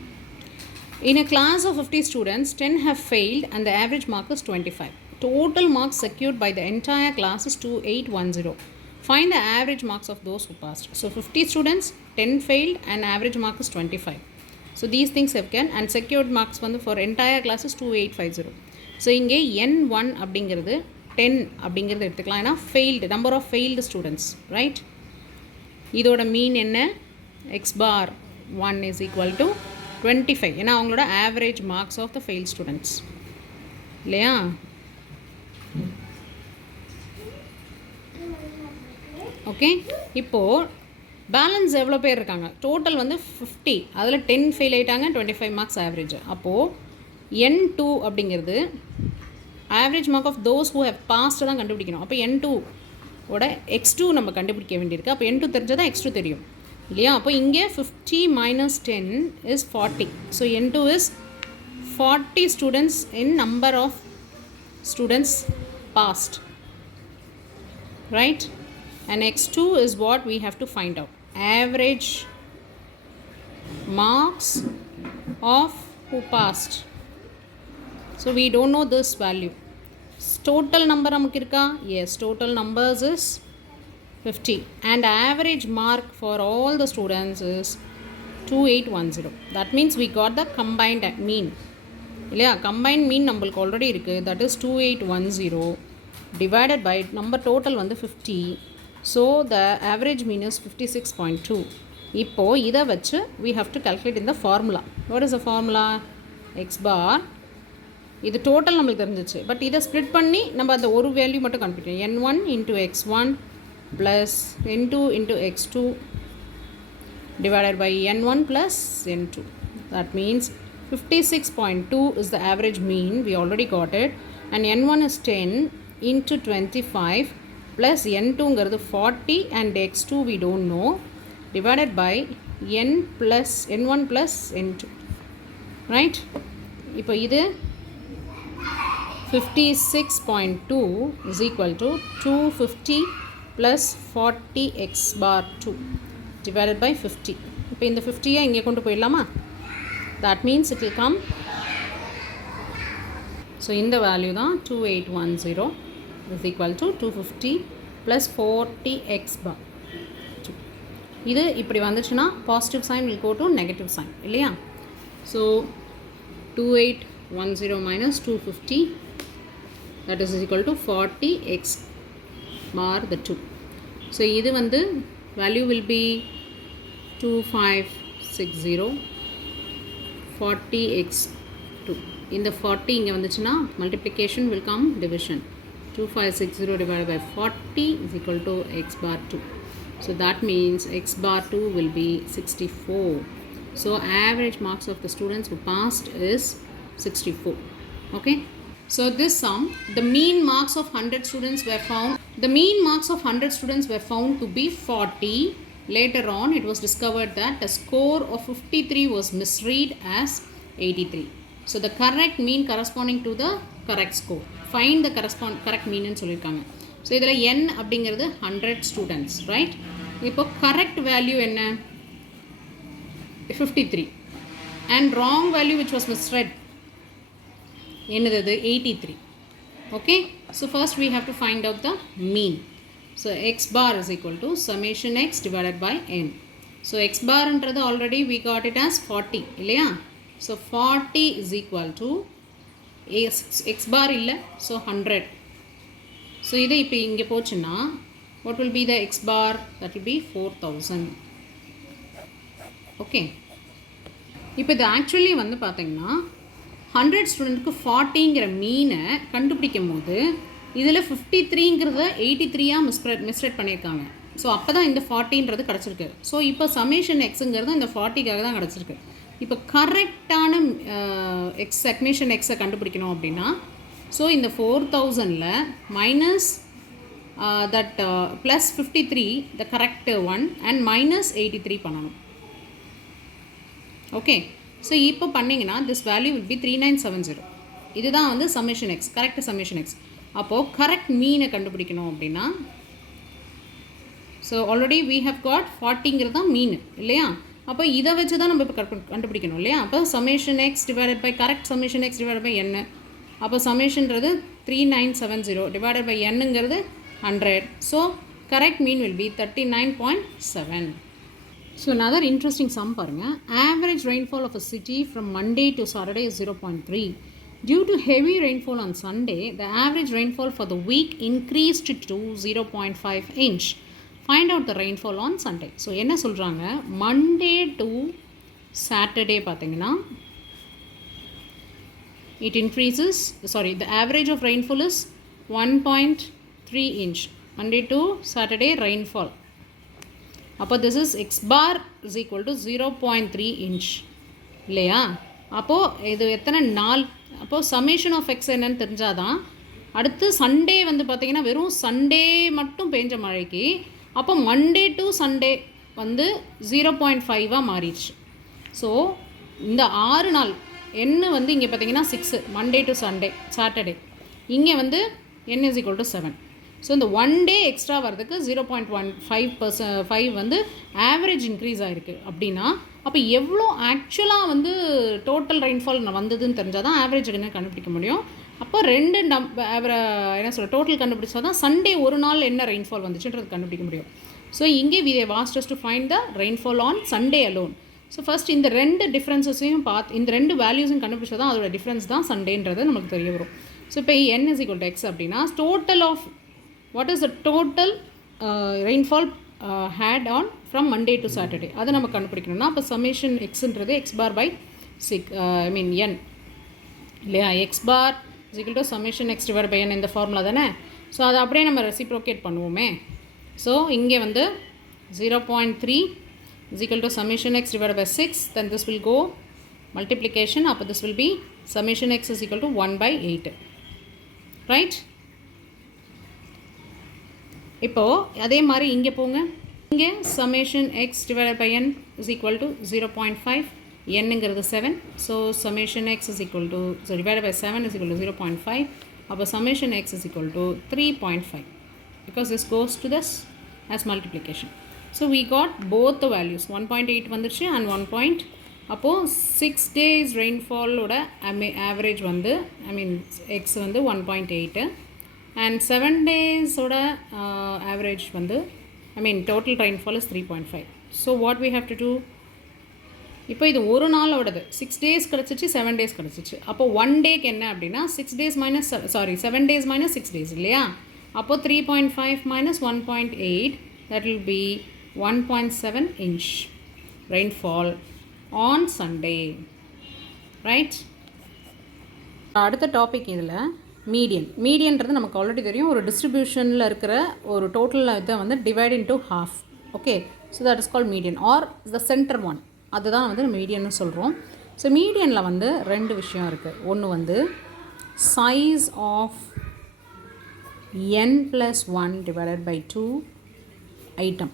In a class of 50 students, 10 have failed and the average mark is 25. Total marks secured by the entire class is 2810. Find the average marks of those who passed. So 50 students, 10 failed and average mark is 25. So these things have can, and secured marks for entire class is 2850. So இங்கே n1 அப்படிங்கிறது 10 அப்படிங்கிறது எடுத்துக்கலாம், ஏன்னா failed, number of failed students, right? இதோட மீன் என்ன, x bar 1 is equal to 25, ஏன்னா அவங்களோட average marks of the failed students இல்லையா. ஓகே, இப்போது பேலன்ஸ் எவ்வளோ பேர் இருக்காங்க, டோட்டல் 50, அதில் 10 ஃபெயில் ஆகிட்டாங்க, 25 மார்க்ஸ் ஆவரேஜ். அப்போது n2 அப்படிங்கிறது average mark of those who have passed தான் கண்டுபிடிக்கணும். அப்போ n2 ஓட x2 நம்ம கண்டுபிடிக்க வேண்டியிருக்கு. அப்போ n2 தெரிஞ்சால் தான் x2 தெரியும் இல்லையா. அப்போ இங்கே 50 minus 10 is 40. So n2 is 40 students in number of students passed, right? And x2 is what we have to find out, average marks of who passed. So we don't know this value. Total number namakku irukka, yes, total numbers is 50 and average mark for all the students is 2810. That means we got the combined mean. இல்லையா? Combine mean நம்மளுக்கு already இருக்குது, that is 2810 divided by number total வந்து 50. So the average mean is 56.2. இப்போது இதை வச்சு we have to calculate in the formula. What is the formula? X bar, இது total நம்மளுக்கு தெரிஞ்சிச்சு, பட் இதை ஸ்ப்ளிட் பண்ணி நம்ம அந்த ஒரு வேல்யூ மட்டும் கண்டுபிடிக்கணும். n1 into x1 plus n2 into x2 divided by n1 plus n2. That means 56.2 is the average mean, we already got it, and n1 is 10 into 25 plus n2 ங்கிறது 40 and x2 we don't know, divided by n1 plus n2, right? இப்போ இது 56.2 is equal to 250 plus 40 x bar 2 divided by 50. இப்போ இந்த 50-ஐ இங்கே கொண்டு போயிடலாமா? That means it will come, so இந்த value தான் 2810 is equal to 250 plus 40 x bar 2. இது இப்படி வந்துச்சுன்னா positive sign will go to negative sign இல்லையா? So 2810 minus 250, that is equal to 40 x bar the 2. So இது வந்து value will be 2560 40 x 2. இந்த 40 இங்கே வந்துச்சுன்னா multiplication will come division. 2560 divided by 40 is equal to x bar 2. So that means x bar 2 will be 64. So average marks of the students who passed is 64. Okay. So this sum, the mean marks of 100 students were found. The mean marks of 100 students were found to be 40. Later on, it was discovered that the score of 53 was misread as 83. So the correct mean corresponding to the correct score. Find the correct mean ன்னு சொல்லியிருக்காங்க. So இதில் n அப்படிங்கிறது 100 students, right? இப்போ correct value என்ன? 53. And wrong value which was misread என்னது? 83. Okay. So first we have to find out the mean. So x bar is equal to summation x divided by n. So x bar ன்றது already we got it as 40 இல்லையா? So 40 is equal to x bar இல்லை, so 100. So இது இப்போ இங்கே போச்சுன்னா what will be the x bar? That will be 4000. Okay. இப்போ இது actually வந்து பார்த்தீங்கன்னா 100 ஸ்டூடெண்ட்டுக்கு 40ங்கிற மீனை கண்டுபிடிக்கும் போது இதில் 53ங்கிறத 83 மிஸ்ரெட் பண்ணியிருக்காங்க. ஸோ அப்போ தான் இந்த 40ன்றது கிடச்சிருக்கு. ஸோ இப்போ சமேஷன் எக்ஸுங்கிறது இந்த 40க்காக தான் கிடச்சிருக்கு. இப்போ கரெக்டான சமேஷன் எக்ஸை கண்டுபிடிக்கணும் அப்படின்னா ஸோ இந்த 4000ல் minus that plus 53 the correct one and minus 83 பண்ணணும். ஓகே. ஸோ இப்போ பண்ணிங்கன்னா திஸ் வேல்யூ வில் பி 3970. இதுதான் வந்து summation X, correct summation X. அப்போது கரெக்ட் மீனை கண்டுபிடிக்கணும் அப்படின்னா so already we have got 40ங்கிறது தான் மீன் இல்லையா? அப்போ இதை வச்சு தான் நம்ம இப்போ கண்டுபிடிக்கணும் இல்லையா? அப்போ summation X divided by correct summation X divided by N. அப்போ சம்மேஷன்றது 3970 டிவைடட் பை என்னங்கிறது 100. So correct mean will be 39.7. So another interesting sum பாருங்கள். Average rainfall of a city from Monday to Saturday is 0.3. Due to heavy rainfall on Sunday, the average rainfall for the week increased to 0.5 inch. Find out the rainfall on Sunday. So என்ன சொல்கிறாங்க? Monday to Saturday பார்த்தீங்கன்னா it increases, sorry, the average of rainfall is 1.3 inch. Monday to Saturday rainfall. அப்போ this is x bar is equal to 0.3 inch இல்லையா? அப்போது இது எத்தனை நாள்? அப்போது சமேஷன் ஆஃப் எக்ஸ் என்னன்னு தெரிஞ்சாதான். அடுத்து சண்டே வந்து பார்த்திங்கன்னா வெறும் சண்டே மட்டும் பெஞ்ச மழைக்கு அப்போ மண்டே டு சண்டே வந்து 0.5 மாறிடுச்சு. ஸோ இந்த 6 நாள் என்ன வந்து இங்கே பார்த்திங்கன்னா 6 மண்டே டு சாட்டர்டே, இங்கே வந்து n is equal to 7. So இந்த 1 டே எக்ஸ்ட்ரா வரதுக்கு 0.15% வந்து ஆவரேஜ் இன்க்ரீஸ் ஆகிருக்கு. அப்படின்னா அப்போ எவ்வளோ ஆக்சுவலாக வந்து டோட்டல் ரெயின்ஃபால் வந்ததுன்னு தெரிஞ்சால் தான் ஆவரேஜ் என்ன கண்டுபிடிக்க முடியும். அப்போ என்ன சொல்ல டோட்டல் கண்டுபிடிச்சா தான் சண்டே ஒரு நாள் என்ன ரெயின்ஃபால் வந்துச்சுன்றது கண்டுபிடிக்க முடியும். ஸோ இங்கே we have asked us to find the rainfall on Sunday alone. So first இந்த ரெண்டு டிஃப்ரென்சஸையும் இந்த ரெண்டு வேல்யூஸும் கண்டுபிடிச்சா தான் அதோட டிஃப்ரென்ஸ் தான் சண்டேன்றது நமக்கு தெரிய வரும். ஸோ இப்போ n is equal to x அப்படின்னா total of what is the total rainfall had on from Monday to Saturday அதை நம்ம கண்டுபிடிக்கணும்னா அப்போ summation எக்ஸ்ன்றது x bar by 6 n இல்லையா, x bar is equal to summation x divided by n இந்த formula தானே. So அதை அப்படியே நம்ம ரெசிப்ரோகேட் பண்ணுவோமே. ஸோ இங்கே வந்து 0.3 is equal to summation x divided by 6, then this will go multiplication, அப்போ this will be summation x is equal to 1 by 8, right? இப்போது அதே மாதிரி இங்கே போங்க, இங்கே summation x divided by n is equal to 0.5, nங்கிறது 7, so summation x is equal to, so divided by 7 is equal to 0.5, அப்போ summation x is equal to 3.5 because this goes to this as multiplication. So we got both the values, 1.8 வந்துருச்சு and 1. அப்போது 6 days rainfall ஓட average வந்து x வந்து 1.8 and 7 days ஓட average வந்து total rainfall is 3.5. So what we have to do, இப்போ இது ஒரு நாளோடது 6 days கிடச்சிச்சு 7 days கிடச்சிச்சு. அப்போது 1 டேக்கு என்ன அப்படின்னா 7 days minus 6 days இல்லையா. அப்போது 3.5 minus 1.8, that will be 1.7 inch rainfall on Sunday, right? அடுத்த டாபிக் இதில் மீடியன்றது நமக்கு ஆல்ரெடி தெரியும். ஒரு டிஸ்ட்ரிபியூஷனில் இருக்கிற ஒரு டோட்டல் இதை வந்து divide into half. Okay, so that is called median R the centre one, அதுதான் வந்து மீடியன்னு சொல்கிறோம். ஸோ மீடியனில் வந்து ரெண்டு விஷயம் இருக்குது. ஒன்று வந்து size of n+1 divided by 2 item.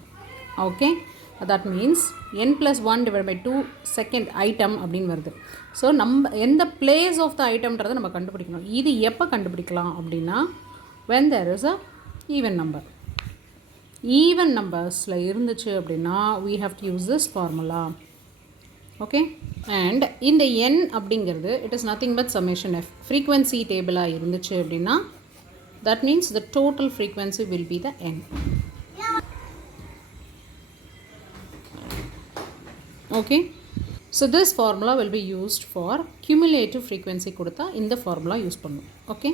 Okay, that means n+1 divided by 2 second item அப்படின்னு வருது. ஸோ நம்ம எந்த பிளேஸ் ஆஃப் த ஐட்டம்ன்றதை நம்ம கண்டுபிடிக்கணும். இது எப்போ கண்டுபிடிக்கலாம் அப்படின்னா when there is a even number. Even நம்பர்ஸில் இருந்துச்சு அப்படின்னா we have to use this formula. Okay, and இந்த n அப்படிங்கிறது it is nothing but summation f. Frequency டேபிளாக இருந்துச்சு அப்படின்னா that means the total frequency will be the n. Okay, so this formula will be used for cumulative frequency கொடுத்தா இந்த formula use பண்ணும். Okay,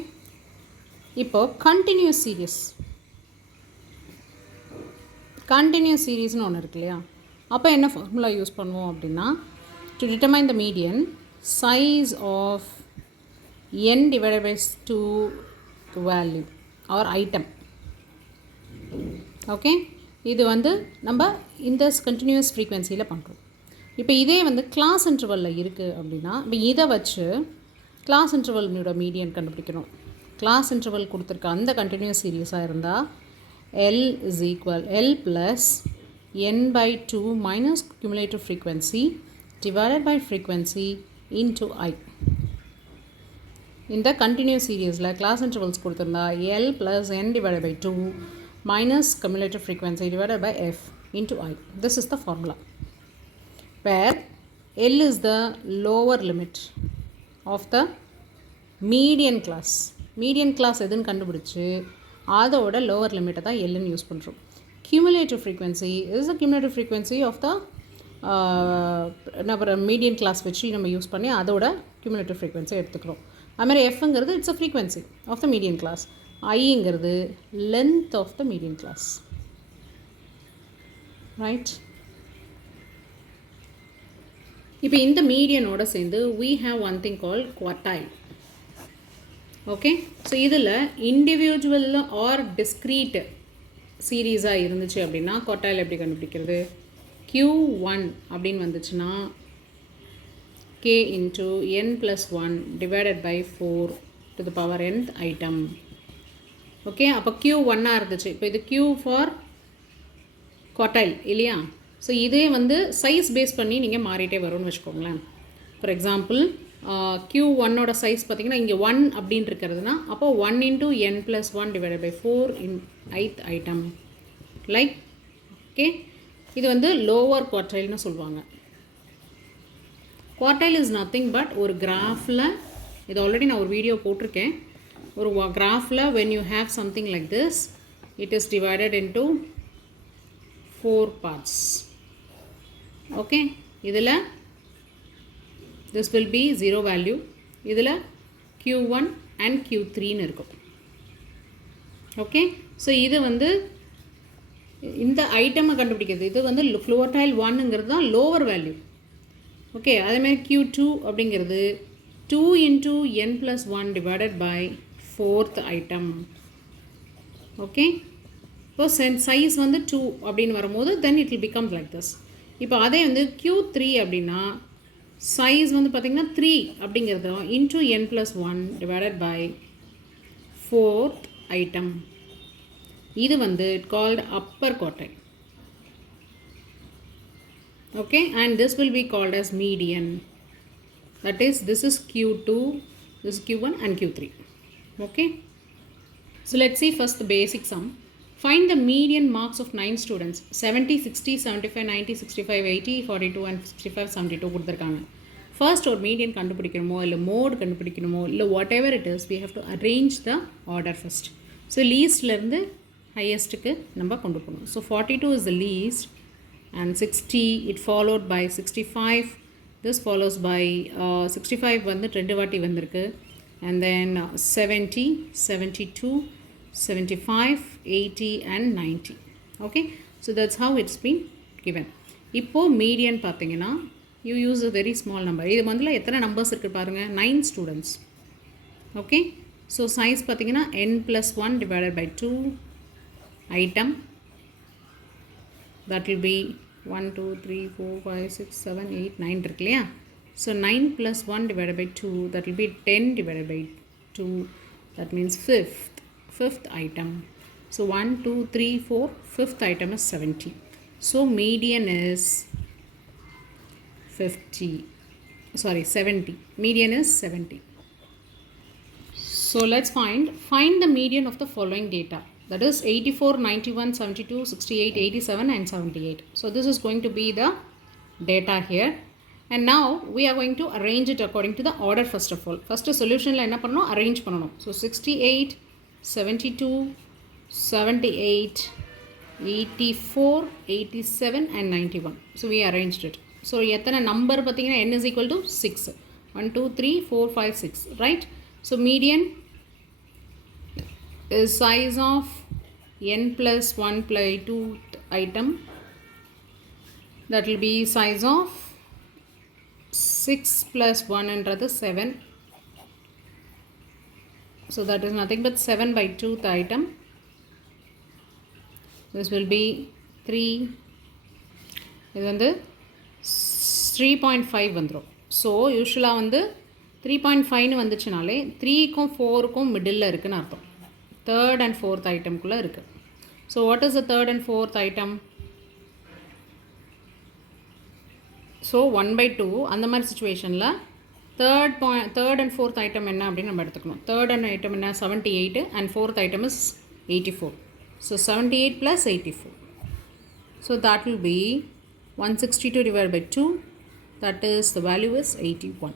இப்போ continuous series ஒன்று இருக்கு இல்லையா. அப்போ என்ன ஃபார்முலா யூஸ் பண்ணுவோம் அப்படின்னா to determine the median, size of n divided by 2 value or item. Okay, இது வந்து நம்ம இந்த கண்டினியூஸ் ஃப்ரீக்வன்சியில் பண்ணுறோம். இப்போ இதே வந்து கிளாஸ் இன்டர்வலில் இருக்குது அப்படின்னா இப்போ இதை வச்சு கிளாஸ் இன்டர்வலோட மீடியன் கண்டுபிடிக்கணும். கிளாஸ் இன்டர்வல் கொடுத்துருக்க அந்த கண்டினியூஸ் சீரீஸாக இருந்தால் L plus n/2 minus cumulative frequency divided by frequency into I. இந்த கண்டினியூஸ் சீரீஸில் கிளாஸ் இன்டர்வல்ஸ் கொடுத்துருந்தா L plus n divided by 2 minus cumulative frequency divided by f into I. This is the formula where L is the lower limit of the median class. Median class எதுன்னு கண்டுபிடிச்சு அதோட lower லிமிட்டை தான் எல்லுன்னு use பண்ணுறோம். cumulative frequency is the cumulative frequency of the நம்ம median class வச்சு நம்ம use பண்ணி அதோட cumulative frequency எடுத்துக்கிறோம். அதுமாதிரி எஃப்ங்கிறது it's a frequency of the median class, ஐங்கிறது length of the median class, right? இப்போ இந்த மீடியனோட சேர்ந்து we have one thing called quartile. Okay, so இதில் இண்டிவிஜுவல் ஆர் டிஸ்க்ரீட் சீரீஸாக இருந்துச்சு அப்படின்னா குவார்டைல் எப்படி கண்டுபிடிக்கிறது? Q1 அப்படின்னு வந்துச்சுன்னா k into n+1 divided by 4 to the power nth item. Okay, அப்போ Q1 இருந்துச்சு. இப்போ இது Q ஃபார் குவார்டைல் இல்லையா? ஸோ இதே வந்து சைஸ் பேஸ் பண்ணி நீங்கள் மாறிட்டே வரும்னு வச்சுக்கோங்களேன். ஃபார் எக்ஸாம்பிள் Q1ஓட சைஸ் பார்த்திங்கன்னா இங்கே 1 அப்படின்னு இருக்கிறதுனா அப்போ 1 into n+1 divided by 4 in ith item like. Okay, இது வந்து லோவர் குவார்டைல்னு சொல்லுவாங்க. குவார்டைல் இஸ் நத்திங் பட் ஒரு கிராஃபில், இது ஆல்ரெடி நான் ஒரு வீடியோ போட்டிருக்கேன். ஒரு கிராஃபில் when you have something like this, it is divided into 4 parts. Okay, இதில் this will be 0 value. இதில் Q1 and Q3 இருக்கும். ஓகே, ஸோ இது வந்து இந்த ஐட்டமை கண்டுபிடிக்கிறது. இது வந்து குளோட்டைல் 1ங்கிறது தான் லோவர் வேல்யூ. ஓகே, அதேமாதிரி Q2 அப்படிங்கிறது 2 into n plus 1 divided by 4th item. Okay, இப்போ சைஸ் வந்து 2 அப்படின்னு வரும்போது then it will become like this. இப்போ அதே வந்து Q3 அப்படின்னா சைஸ் வந்து பார்த்திங்கன்னா 3 அப்படிங்கிறது into n plus 1 divided by 4th item. இது வந்து called upper quartile. Okay, and this will be called as median. That is, this is Q2, this is Q1 and Q3. Okay, so let's see first the basic sum. Find the median marks of 9 students. 70, 60, 75, 90, 65, 80, 42 and 65, 72 கொடுத்துருக்காங்க. First ஒரு median கண்டுபிடிக்கணுமோ இல்லை mode கண்டுபிடிக்கணுமோ இல்லை what ever it is, we have to arrange the order first. So லீஸ்ட்லேருந்து ஹையஸ்ட்டுக்கு நம்ம கொண்டு போகணும். So 42 is the least and 60 it followed by 65. This follows by 65 வந்து 2 வாட்டி வந்திருக்கு. And then 70, 72, 75, 80 and 90. Okay, so that's how it's been given. இப்போ median பார்த்தீங்கன்னா you use a very small number. இது வந்து எத்தனை நம்பர்ஸ் இருக்குது பாருங்கள், 9 students. Okay, so size பார்த்தீங்கன்னா n plus 1 divided by 2 item. That will be 1, 2, 3, 4, 5, 6, 7, 8, 9 இருக்கு இல்லையா. So 9 plus 1 divided by 2, that will be 10 divided by 2. That means fifth item. So 1, 2, 3, 4, fifth item is 70. So median is 70. Median is 70. So let's find the median of the following data. That is 84, 91, 72, 68, 87 and 78. So this is going to be the data here. And now we are going to arrange it according to the order first of all. First solution la enna pannom, arrange pannom. So 68, 72, 78, 84, 87 and 91. So we arranged it. So எத்தனை number பார்த்தீங்கன்னா n is equal to 6. 1, 2, 3, 4, 5, 6. Right? So median is size of n plus 1 plus 2 item. That will be size of 6 plus 1 என்றது 7. So that is nothing but 7 by 2th item. This will be 3. இது வந்து 3.5 வந்துடும். So யூஸ்வலாக வந்து 3.5ன்னு வந்துச்சுனாலே 3க்கும் 4க்கும் middle இருக்குதுன்னு அர்த்தம். Third and fourth ஐட்டம்குள்ளே இருக்குது. So what is the third and fourth item? So 1/2 அந்த மாதிரி சுச்சுவேஷனில் தேர்ட் அண்ட் ஃபோர்த் ஐட்டம் என்ன அப்படின்னு நம்ம எடுத்துக்கணும். தேர்ட் அண்ட் ஐட்டம் என்ன? 78 and fourth item is 84. So 78 plus 84. So that will be 162 divided by 2. That is, the value is 81.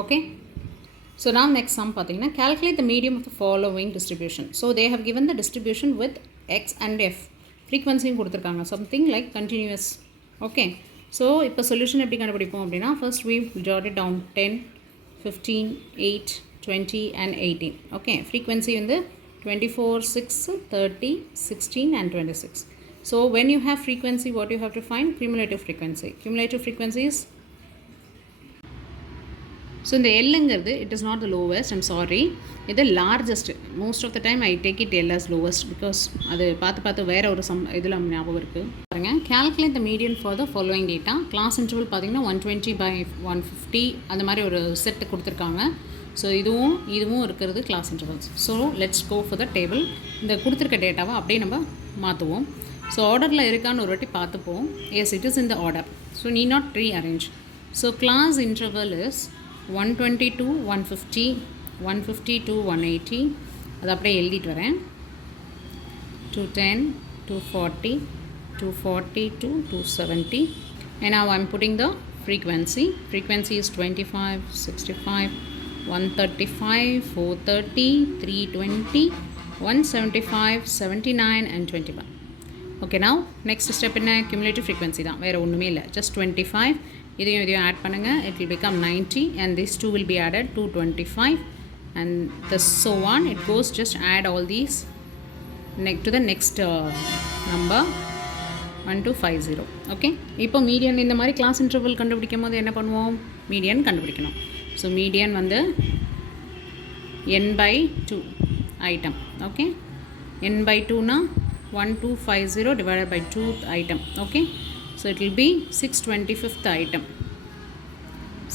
Okay. So now next sum பார்த்தீங்கன்னா, calculate the median of the following distribution. So they have given the distribution with x and f. frequency கொடுத்துருக்காங்க, something like continuous. Okay. So இப்போ solution எப்படி கண்டுபிடிப்போம் அப்படின்னா, first we jot it down 10, 15, 8, 20 and 18. Okay. frequency வந்து 24, 6, 30, 16 and 26. So when you have frequency, what you have to find? Cumulative frequency. Cumulative frequency is, so in the L-ங்கிறது it is not the lowest, I'm sorry, இது the largest. Most of the time I take it L as lowest because அது பார்த்து வேற ஒரு இதில் ஞாபகம் இருக்குது பாருங்க. Calculate the median for the following data. Class interval பார்த்தீங்கன்னா 120 by 150 அந்த மாதிரி ஒரு செட் கொடுத்துருக்காங்க. ஸோ இதுவும் இருக்கிறது class intervals. So let's go for the table. இந்த கொடுத்துருக்க டேட்டாவை அப்படியே நம்ம மாற்றுவோம். ஸோ ஆர்டரில் இருக்கான்னு ஒரு வாட்டி பார்த்துப்போம். Yes, it is in the order. So need not rearrange. So class interval is 120 to 150, 150 to 180. அது அப்படியே எழுதிட்டு வரேன். 210, 240, 240 to 270. And now I'm putting the frequency. Frequency is 25, 65, 135, 430, 320, 175, 79 and 21. Okay now next step என்ன cumulative frequency தான், வேறு ஒன்றுமே இல்லை. just 25 இதையும் ஆட் பண்ணுங்கள், it will become 90 and these two will be added to 25 and this so on it goes. Just add all these to the next number 1250. Okay, இப்போ median இந்த மாதிரி கிளாஸ் இன்டர்வல் கண்டுபிடிக்கும் போது என்ன பண்ணுவோம், மீடியன் கண்டுபிடிக்கணும். ஸோ மீடியன் வந்து n/2 item. Okay, n/2னா 1250 divided by 2 item. Okay, so it will be 625th item.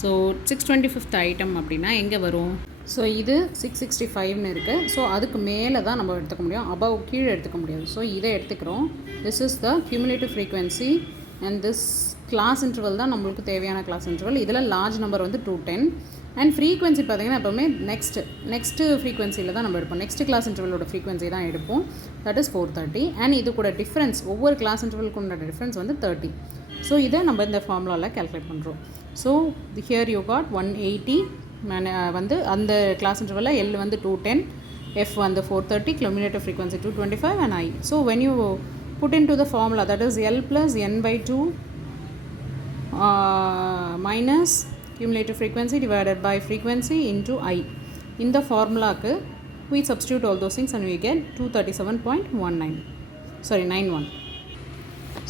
So 625th item அப்படின்னா எங்கே வரும், ஸோ இது 665ன்னு இருக்குது. ஸோ அதுக்கு மேலே தான் நம்ம எடுத்துக்க முடியும், above கீழே எடுத்துக்க முடியாது. ஸோ இதை எடுத்துக்கிறோம். this is the cumulative frequency and this class interval தான் நம்மளுக்கு தேவையான class interval. இதில் லார்ஜ் நம்பர் வந்து 210 அண்ட் ஃப்ரீக்வன்சி பார்த்திங்கன்னா எப்போவுமே நெக்ஸ்ட்டு ஃப்ரீக்வன்சியில் தான் நம்ம எடுப்போம். நெக்ஸ்ட் கிளாஸ் இன்டர்வலோட ஃப்ரீக்வன்சி தான் எடுப்போம், தட் இஸ் 430. அண்ட் இது கூட டிஃப்ரென்ஸ், ஒவ்வொரு கிளாஸ் இன்டர்வலுக்கு உள்ள டிஃப்ரென்ஸ் வந்து 30. ஸோ இதை நம்ம இந்த ஃபார்முலாவில் கேல்குலேட் பண்ணுறோம். ஸோ ஹியர் யூ காட் 180 வந்து அந்த கிளாஸ் இன்டர்வலில் எல் வந்து 210, எஃப் வந்து 430, cumulative frequency 225 and I. So when you put into the formula, that is L plus n/2 minus cumulative frequency divided by frequency into I. In the formula we substitute all those things and we get 237.91.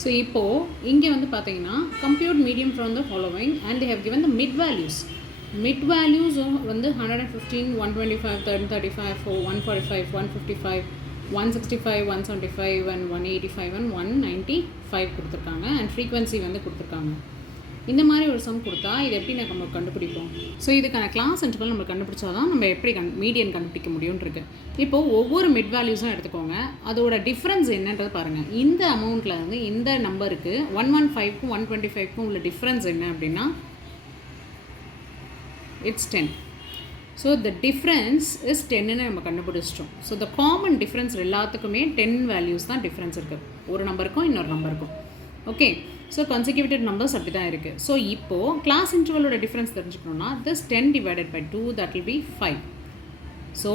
So இப்போ இங்கே வந்து பார்த்தீங்கன்னா compute median from the following and they have given the mid values. Mid values வந்து 115, 125, 35, 145, 155, 165, 175 and 185 and 195 கொடுத்துருக்காங்க. And frequency வந்து கொடுத்துருக்காங்க. இந்த மாதிரி ஒரு சம் கொடுத்தா இது எப்படி நம்ம கண்டுபிடிப்போம். ஸோ இதுக்கான கிளாஸ் இன்டர்வல் நம்ம கண்டுபிடிச்சா தான் நம்ம எப்படி மீடியன் கண்டுபிடிக்க முடியும்னு இருக்கு. இப்போது ஒவ்வொரு மிட் வேல்யூஸும் எடுத்துக்கோங்க, அதோட டிஃப்ரென்ஸ் என்னன்றது பாருங்கள். இந்த அமௌண்ட்டில் வந்து இந்த நம்பருக்கு 115க்கும் 125க்கும் உள்ள டிஃப்ரென்ஸ் என்ன அப்படின்னா it's 10. So the difference is 10ன்னு நம்ம கண்டுபிடிச்சிட்டோம். ஸோ த காமன் டிஃப்ரென்ஸ் எல்லாத்துக்குமே 10 வேல்யூஸ் தான் டிஃப்ரென்ஸ் இருக்குது, ஒரு நம்பருக்கும் இன்னொரு நம்பருக்கும். ஓகே, ஸோ கன்சிக்யூட்டிவ் நம்பர்ஸ் அப்படி தான் இருக்குது. ஸோ இப்போது கிளாஸ் இன்டர்வலோட டிஃப்ரென்ஸ் தெரிஞ்சுக்கணுன்னா this 10 divided by 2 that will be 5. So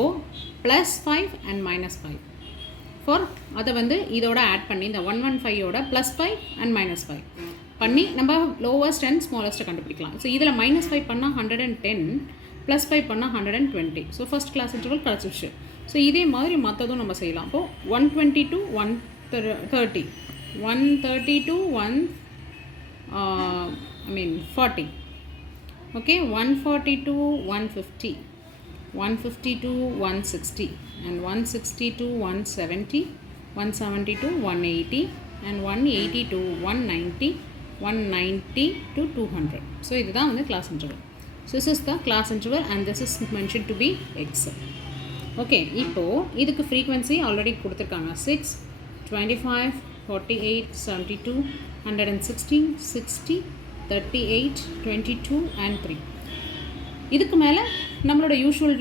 +5 and -5 for அதை வந்து இதோட ஆட் பண்ணி இந்த 115ஓட +5 and -5 பண்ணி நம்ம லோவஸ்ட் அண்ட் ஸ்மாலஸ்ட்டை கண்டுபிடிக்கலாம். ஸோ இதில் -5 பண்ணால் 110, +5 பண்ணால் 120. ஸோ ஃபஸ்ட் கிளாஸ் இன்டர்வல் கிடச்சிருச்சு. ஸோ இதே மாதிரி மற்றதும் நம்ம செய்யலாம். இப்போது 120 to 130, 130 to 40. Okay, 140 to 150, 150 to 160 and 160 to 170, 170 to 180 and 180 to 190, 190 to 200. So this is the class interval. So this is the class interval and this is mentioned to be x. Okay, இப்போ இதுக்கு frequency already கொடுத்திருக்காங்க 6, 25, 48, 72, 160, 60, 38, 22 and 3. இதுக்கு மேலே நம்மளோட usual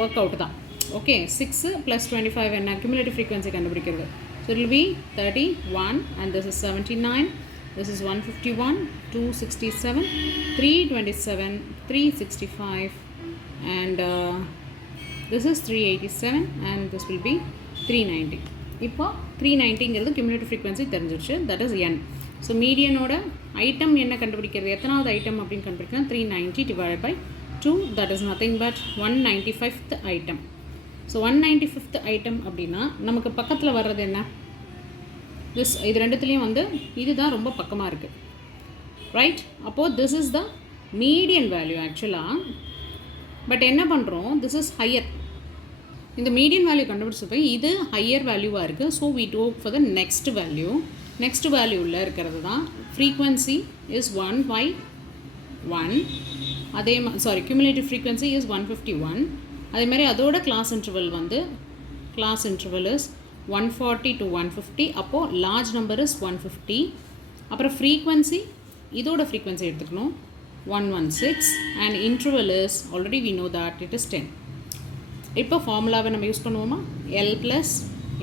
work out தான். Okay, 6 + 25 என்ன cumulative frequency கண்டுபிடிக்கிறது. So it will be 31 and this is 79, this is 151, 267, 327, 365 and this is 387 and this will be 390. இப்போ 390ங்கிறது cumulative frequency தெரிஞ்சிருச்சு, that is n. ஸோ மீடியனோட ஐட்டம் என்ன கண்டுபிடிக்கிறது, எத்தனாவது ஐட்டம் அப்படின்னு கண்டுபிடிக்கலாம், 390 divided by 2, that is nothing but 195th item. So 195th item அப்படின்னா நமக்கு பக்கத்தில் வர்றது என்ன, இது ரெண்டுத்துலேயும் வந்து இதுதான் ரொம்ப பக்கமாக இருக்குது, ரைட். அப்போது this is the median value ஆக்சுவலாக. பட் என்ன பண்ணுறோம், திஸ் இஸ் ஹையர். இந்த மீடியன் வேல்யூ கண்டுபிடிச்சப்போ இது ஹையர் வேல்யூவாக இருக்குது. So we go for the next value. Next வேல்யூவில் இருக்கிறது தான் ஃப்ரீக்வன்சி இஸ் 1/1. அதே cumulative frequency is 151. அதே மாதிரி அதோட கிளாஸ் இன்டர்வல் வந்து கிளாஸ் இன்டர்வல் இஸ் 140 to 150. அப்போது லார்ஜ் நம்பர் இஸ் 150. அப்புறம் ஃப்ரீக்வன்சி இதோட ஃப்ரீக்வன்சி எடுத்துக்கணும் 116 and interval is already we know that it is 10. இப்போ ஃபார்முலாவை நம்ம யூஸ் பண்ணுவோமா, L plus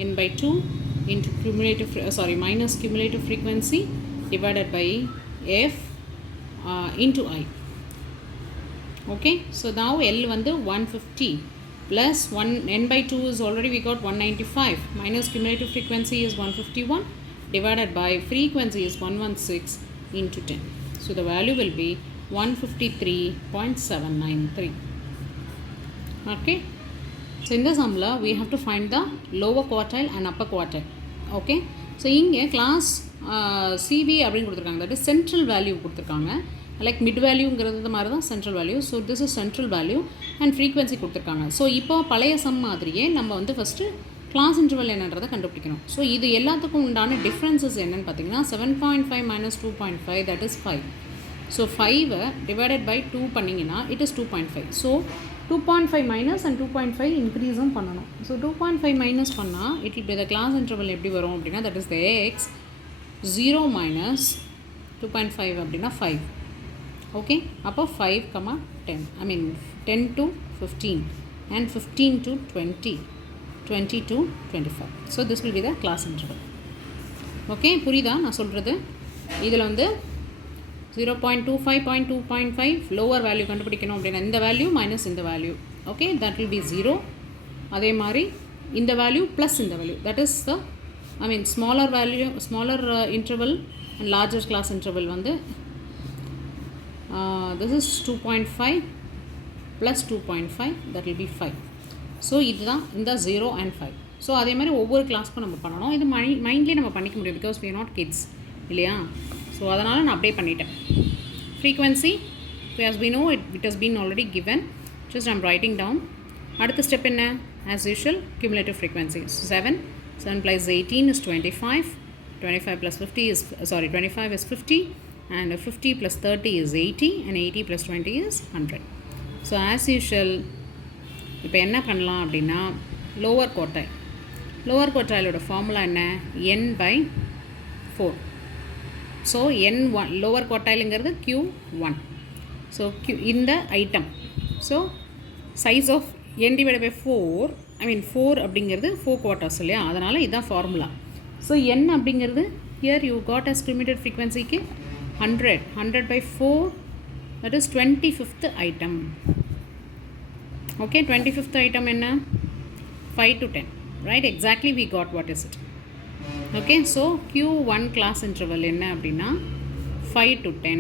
n/2 into minus cumulative frequency divided by f into I. Okay, so now L வந்து 150 plus 1 n by 2 is already we got 195 minus cumulative frequency is 151 divided by frequency is 116 into 10. So the value will be 153.793. Okay. So in the sumla we have to find the lower quartile and upper quartile. Okay. So இங்கே class CV அப்படின்னு கொடுத்துருக்காங்க, that is central value கொடுத்துருக்காங்க, like mid வேல்யூங்கிறது மாதிரி தான் central value. So this is central value and frequency கொடுத்துருக்காங்க. So இப்போ பழைய some மாதிரியே நம்ம வந்து ஃபஸ்ட்டு கிளாஸ் இன்டர்வல் என்னன்றதை கண்டுபிடிக்கணும். ஸோ இது எல்லாத்துக்கும் உண்டான டிஃப்ரென்சஸ் என்னென்னு பார்த்தீங்கன்னா 7.5 minus 2.5 that is 5. So 5 divided by 2 பண்ணிங்கன்னா it is 2.5. So 2.5 minus and 2.5 இன்க்ரீஸும் பண்ணணும். ஸோ 2.5 மைனஸ் பண்ணால் it will be the class interval எப்படி வரும் அப்படின்னா that is the x 0 minus 2.5 அப்படின்னா 5. Okay, அப்போ 5, 10, I mean 10 to 15 and 15 to 20, 20 to 25. So this will be the class interval. Okay, புரியுதா நான் சொல்கிறது? இதில் வந்து 0.25.2.5 லோவர் வேல்யூ கண்டுபிடிக்கணும் அப்படின்னா இந்த வேல்யூ மைனஸ் இந்த value. Okay, that will be 0. அதே மாதிரி இந்த வேல்யூ ப்ளஸ் இந்த value, that is the I mean smaller value, smaller interval and larger class interval வந்து this is 2.5 plus 2.5 that will be 5. So இதுதான் இந்த 0 and 5. ஸோ அதே மாதிரி ஒவ்வொரு கிளாஸ்க்கும் நம்ம பண்ணணும். இது மைண்ட்லேயே நம்ம பண்ணிக்க முடியும் because we are not kids இல்லையா. ஸோ அதனால் நான் அப்டேட் பண்ணிட்டேன். Frequency as we know it has been already given, just I'm writing down. அடுத்த ஸ்டெப் என்ன? as usual cumulative frequency 7 plus 18 is 25, 25 plus 50 is 25 is 50 and 50 plus 30 is 80 and 80 plus 20 is 100. So as usual இப்போ என்ன பண்ணலாம் அப்படின்னா lower குவார்டைலோட formula என்ன? n by 4. So n1 lower குவார்டைலுங்கிறது Q1. So இந்த item so size of n divided by 4, I mean 4 அப்படிங்கிறது 4 quarters இல்லையா, அதனால் இதுதான் ஃபார்முலா. ஸோ n அப்படிங்கிறது here you got as cumulative frequency-க்கு 100 by 4 that is 25th item. Okay, 25th item enna 5 to 10, right? Exactly we got what is it. Okay, so Q1 class interval enna அப்படின்னா 5 to 10.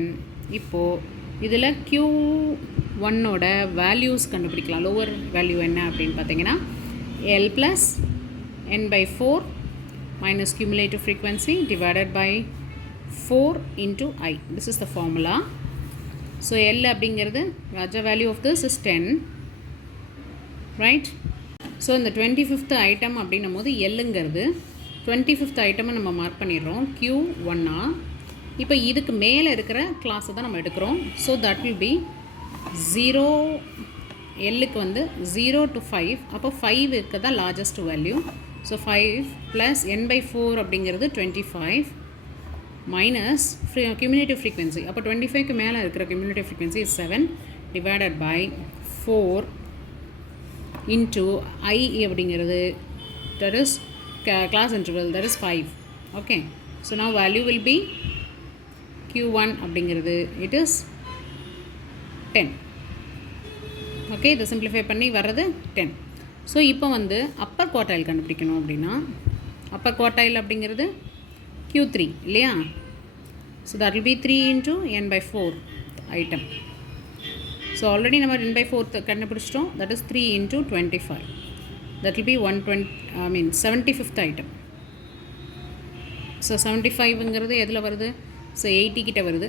இப்போ இதில் Q1 ஓட values கண்டுபிடிக்கலாம். Lower value என்ன அப்படின்னு பார்த்தீங்கன்னா L plus n by 4 minus cumulative frequency divided by 4 into I. This is the formula. So L அப்படிங்கிறது the value of this is 10, right? So இந்த 25th item அப்படின்னும் போது Lங்கிறது 25th item நம்ம mark பண்ணிடுறோம் Q1. இப்போ இதுக்கு மேலே இருக்கிற கிளாஸை தான் நம்ம எடுக்கிறோம். ஸோ தட் வில் பி 0, Lக்கு வந்து 0 to 5. அப்போ 5க்கு தான் largest value. So 5 plus n by 4 அப்படிங்கிறது 25 minus cumulative frequency. அப்போ 25க்கு மேலே இருக்கிற cumulative frequency is 7 divided by 4 into I அப்படிங்கிறது that is class interval, that is 5. Okay, so now value will be Q1 அப்படிங்கிறது it is 10. Okay, இதை simplify பண்ணி வர்றது 10. So இப்போ வந்து அப்பர் குவார்டைல் கண்டுபிடிக்கணும் அப்படின்னா அப்பர் குவார்டைல் அப்படிங்கிறது Q3 இல்லையா. So that will be 3 into n by 4 item. So already நம்ம n by 4 கண்டுபிடிச்சிட்டோம், that is 3 into 25. that will be 75th item. So 75ங்கிறது எதில் வருது? ஸோ 80 கிட்ட வருது,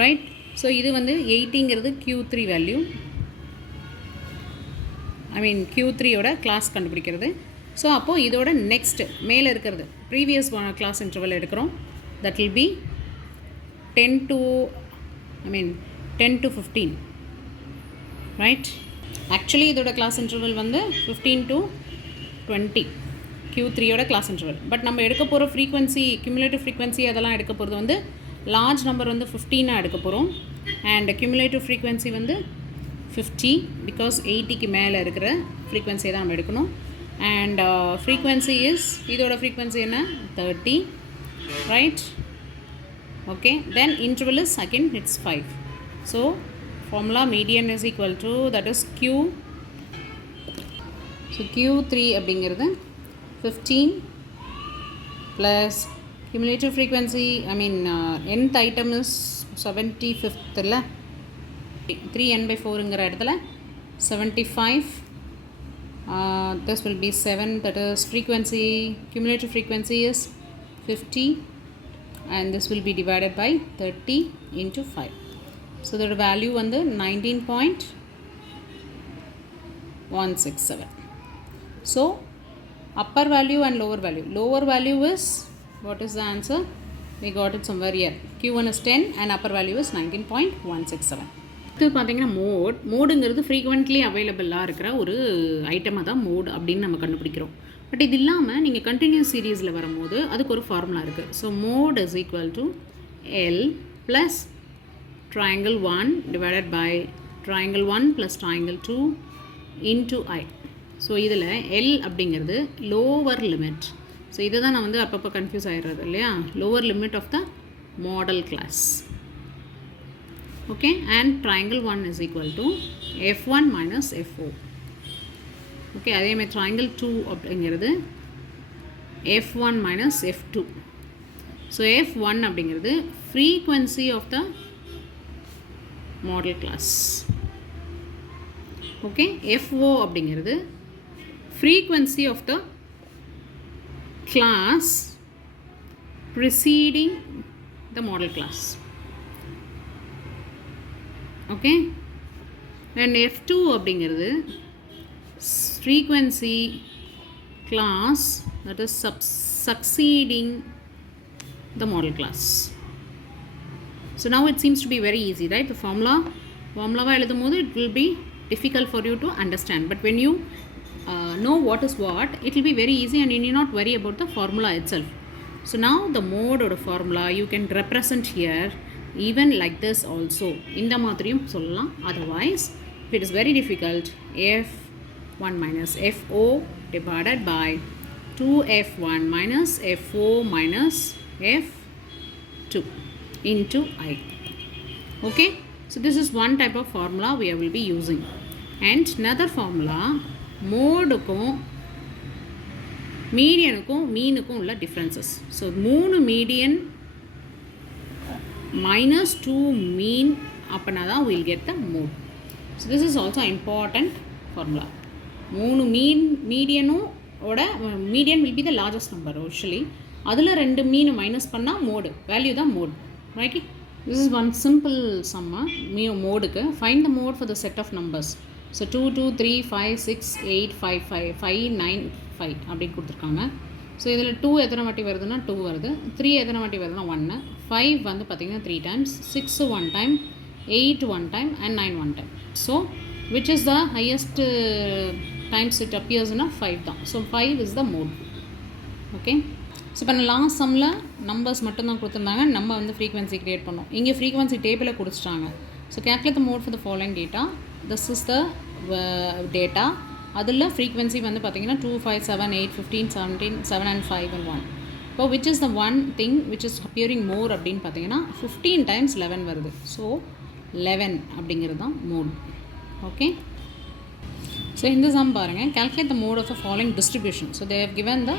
ரைட்? ஸோ இது வந்து 80ங்கிறது Q3 வேல்யூ, ஐ மீன் Q3யோட கிளாஸ் கண்டுபிடிக்கிறது. ஸோ அப்போது இதோட நெக்ஸ்ட்டு மேலே இருக்கிறது ப்ரீவியஸ் கிளாஸ் இன்டர்வல் எடுக்கிறோம். That will B 10 to 15, right? Actually இதோட கிளாஸ் இன்டர்வல் வந்து 15 to 20 Q3யோட கிளாஸ் இன்டர்வல். பட் நம்ம எடுக்க போகிற ஃப்ரீக்வன்சி, கியூமுலேட்டிவ் ஃப்ரீக்வன்சி அதெல்லாம் எடுக்க போகிறது வந்து லார்ஜ் நம்பர் வந்து 15 எடுக்க போகிறோம். அண்ட் கியூமுலேட்டிவ் ஃப்ரீக்வன்சி வந்து 50 பிகாஸ் 80க்கு மேலே இருக்கிற ஃப்ரீக்வன்சியை தான் நம்ம எடுக்கணும். அண்ட் ஃப்ரீக்வன்சி இஸ், இதோட ஃப்ரீக்வன்சி என்ன? 30, right? Okay, then interval is again it's 5. So formula median is equal to, that is Q so Q3 அப்படிங்கிறது 15 plus cumulative frequency, nth item is 75th இல்லை 3n/4ங்கிற இடத்துல 75. This will be 7, that is frequency, cumulative frequency is 50, and this will be divided by 30 into 5. So the value வந்து 19.167. So upper value and lower value is, what is the answer? We got it somewhere here. Q1 is 10 and upper value is 19.167. இது பார்த்தீங்கன்னா மோடுங்கிறது frequently அவைலபிளாக இருக்கிற ஒரு ஐட்டமாக தான் mode அப்படின்னு நம்ம கண்டுபிடிக்கிறோம். பட் இது இல்லாமல் நீங்கள் கண்டினியூஸ் சீரீஸில் வரும்போது அதுக்கு ஒரு ஃபார்முலா இருக்குது. So mode is equal to L plus triangle 1 divided by triangle 1 plus triangle 2 into I. So இதில் எல் அப்படிங்கிறது லோவர் லிமிட். ஸோ இதை தான் நான் வந்து அப்பப்போ கன்ஃபியூஸ் ஆகிடுறது இல்லையா, lower limit of the modal class. Okay, and triangle 1 is equal to f1 minus f0. Okay, அதேமாதிரி triangle 2 அப்படிங்கிறது f1 minus f2. So f1 அப்படிங்கிறது frequency of the model class. Okay, FO அப்படிங்கிறது frequency of the class preceding the model class. Okay, and F2 அப்படிங்கிறது frequency class that is succeeding the model class. So now it seems to be very easy, right? The formula எழுதும் போது it will be difficult for you to understand, but when you know what is what, it will be very easy and you need not worry about the formula itself. So now the mode or the formula you can represent here even like this also. இந்த மாதிரியும் சொல்லலாம். Otherwise if it is very difficult, f1 minus fo divided by 2f1 minus fo minus f2 into I. Okay, so this is one type of formula we will be using. And another formula, மோடுக்கும் மீடியனுக்கும் மீனுக்கும் உள்ள differences. So 3 median minus 2 மீன் அப்படின்னா தான் we'll get the mode. So this is also important formula. 3 மீடியனும் ஓட median will be the largest number usually. அதில் 2 mean minus பண்ணால் mode value தான் mode. Right? This is one simple sum. மோடுக்கு find the mode for the set of numbers. So 2 2 3 5 6 8 5 5 5 9 5 அப்படின்னு கொடுத்துருக்காங்க. So இதில் 2 எத்தனை வாட்டி வருதுன்னா 2 வருது, 3 எத்தனை வாட்டி வருதுன்னா 1, 5 வந்து பார்த்திங்கன்னா 3 times, 6 1 time, 8 1 time and 9 1 time. So which is the highest times it appears in a 5 தான். So 5 is the mode. Okay. So இப்போ லாஸ்ட் சம்மில் நம்பர்ஸ் மட்டும்தான் கொடுத்துருந்தாங்க, நம்ம வந்து ஃப்ரீக்வன்சி க்ரியேட் பண்ணோம். இங்கே ஃப்ரீக்வன்சி டேபிளை கொடுத்துட்டாங்க. So calculate the mode for the following data. This is the data. அதில் ஃப்ரீக்வன்சி வந்து பார்த்திங்கன்னா 2 5 7 8 15 17 7 and 5 and 1. இப்போ which is the one thing which is appearing more அப்படின்னு பார்த்தீங்கன்னா 15 times 11 வருது. ஸோ 11 அப்படிங்கிறது தான் மோட். ஓகே, ஸோ இந்த சம் பாருங்கள், calculate the mode of the following distribution. So they have given the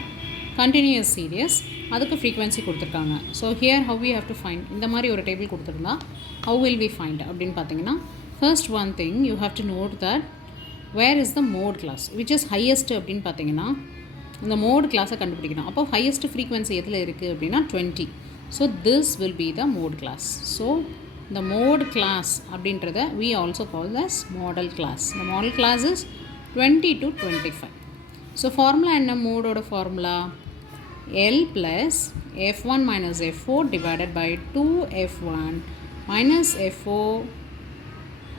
continuous series, அதுக்கு frequency கொடுத்துருக்காங்க. So here how we have to find, இந்த மாதிரி ஒரு டேபிள் கொடுத்துருந்தா how will we find அப்படின்னு பார்த்தீங்கன்னா, first one thing you have to note that where is the mode class which is highest அப்படின்னு பார்த்தீங்கன்னா இந்த மோட் கிளாஸை கண்டுபிடிக்கணும். அப்போ ஹையஸ்ட் ஃப்ரீக்வன்சி எதில் இருக்குது அப்படின்னா 20. So this will be the mode class. So the mode class அப்படின்றத we also call as model class. The model class is 20 to 25. So formula என்ன மோடோட formula? L plus f1 minus f4 divided by 2f1 minus f4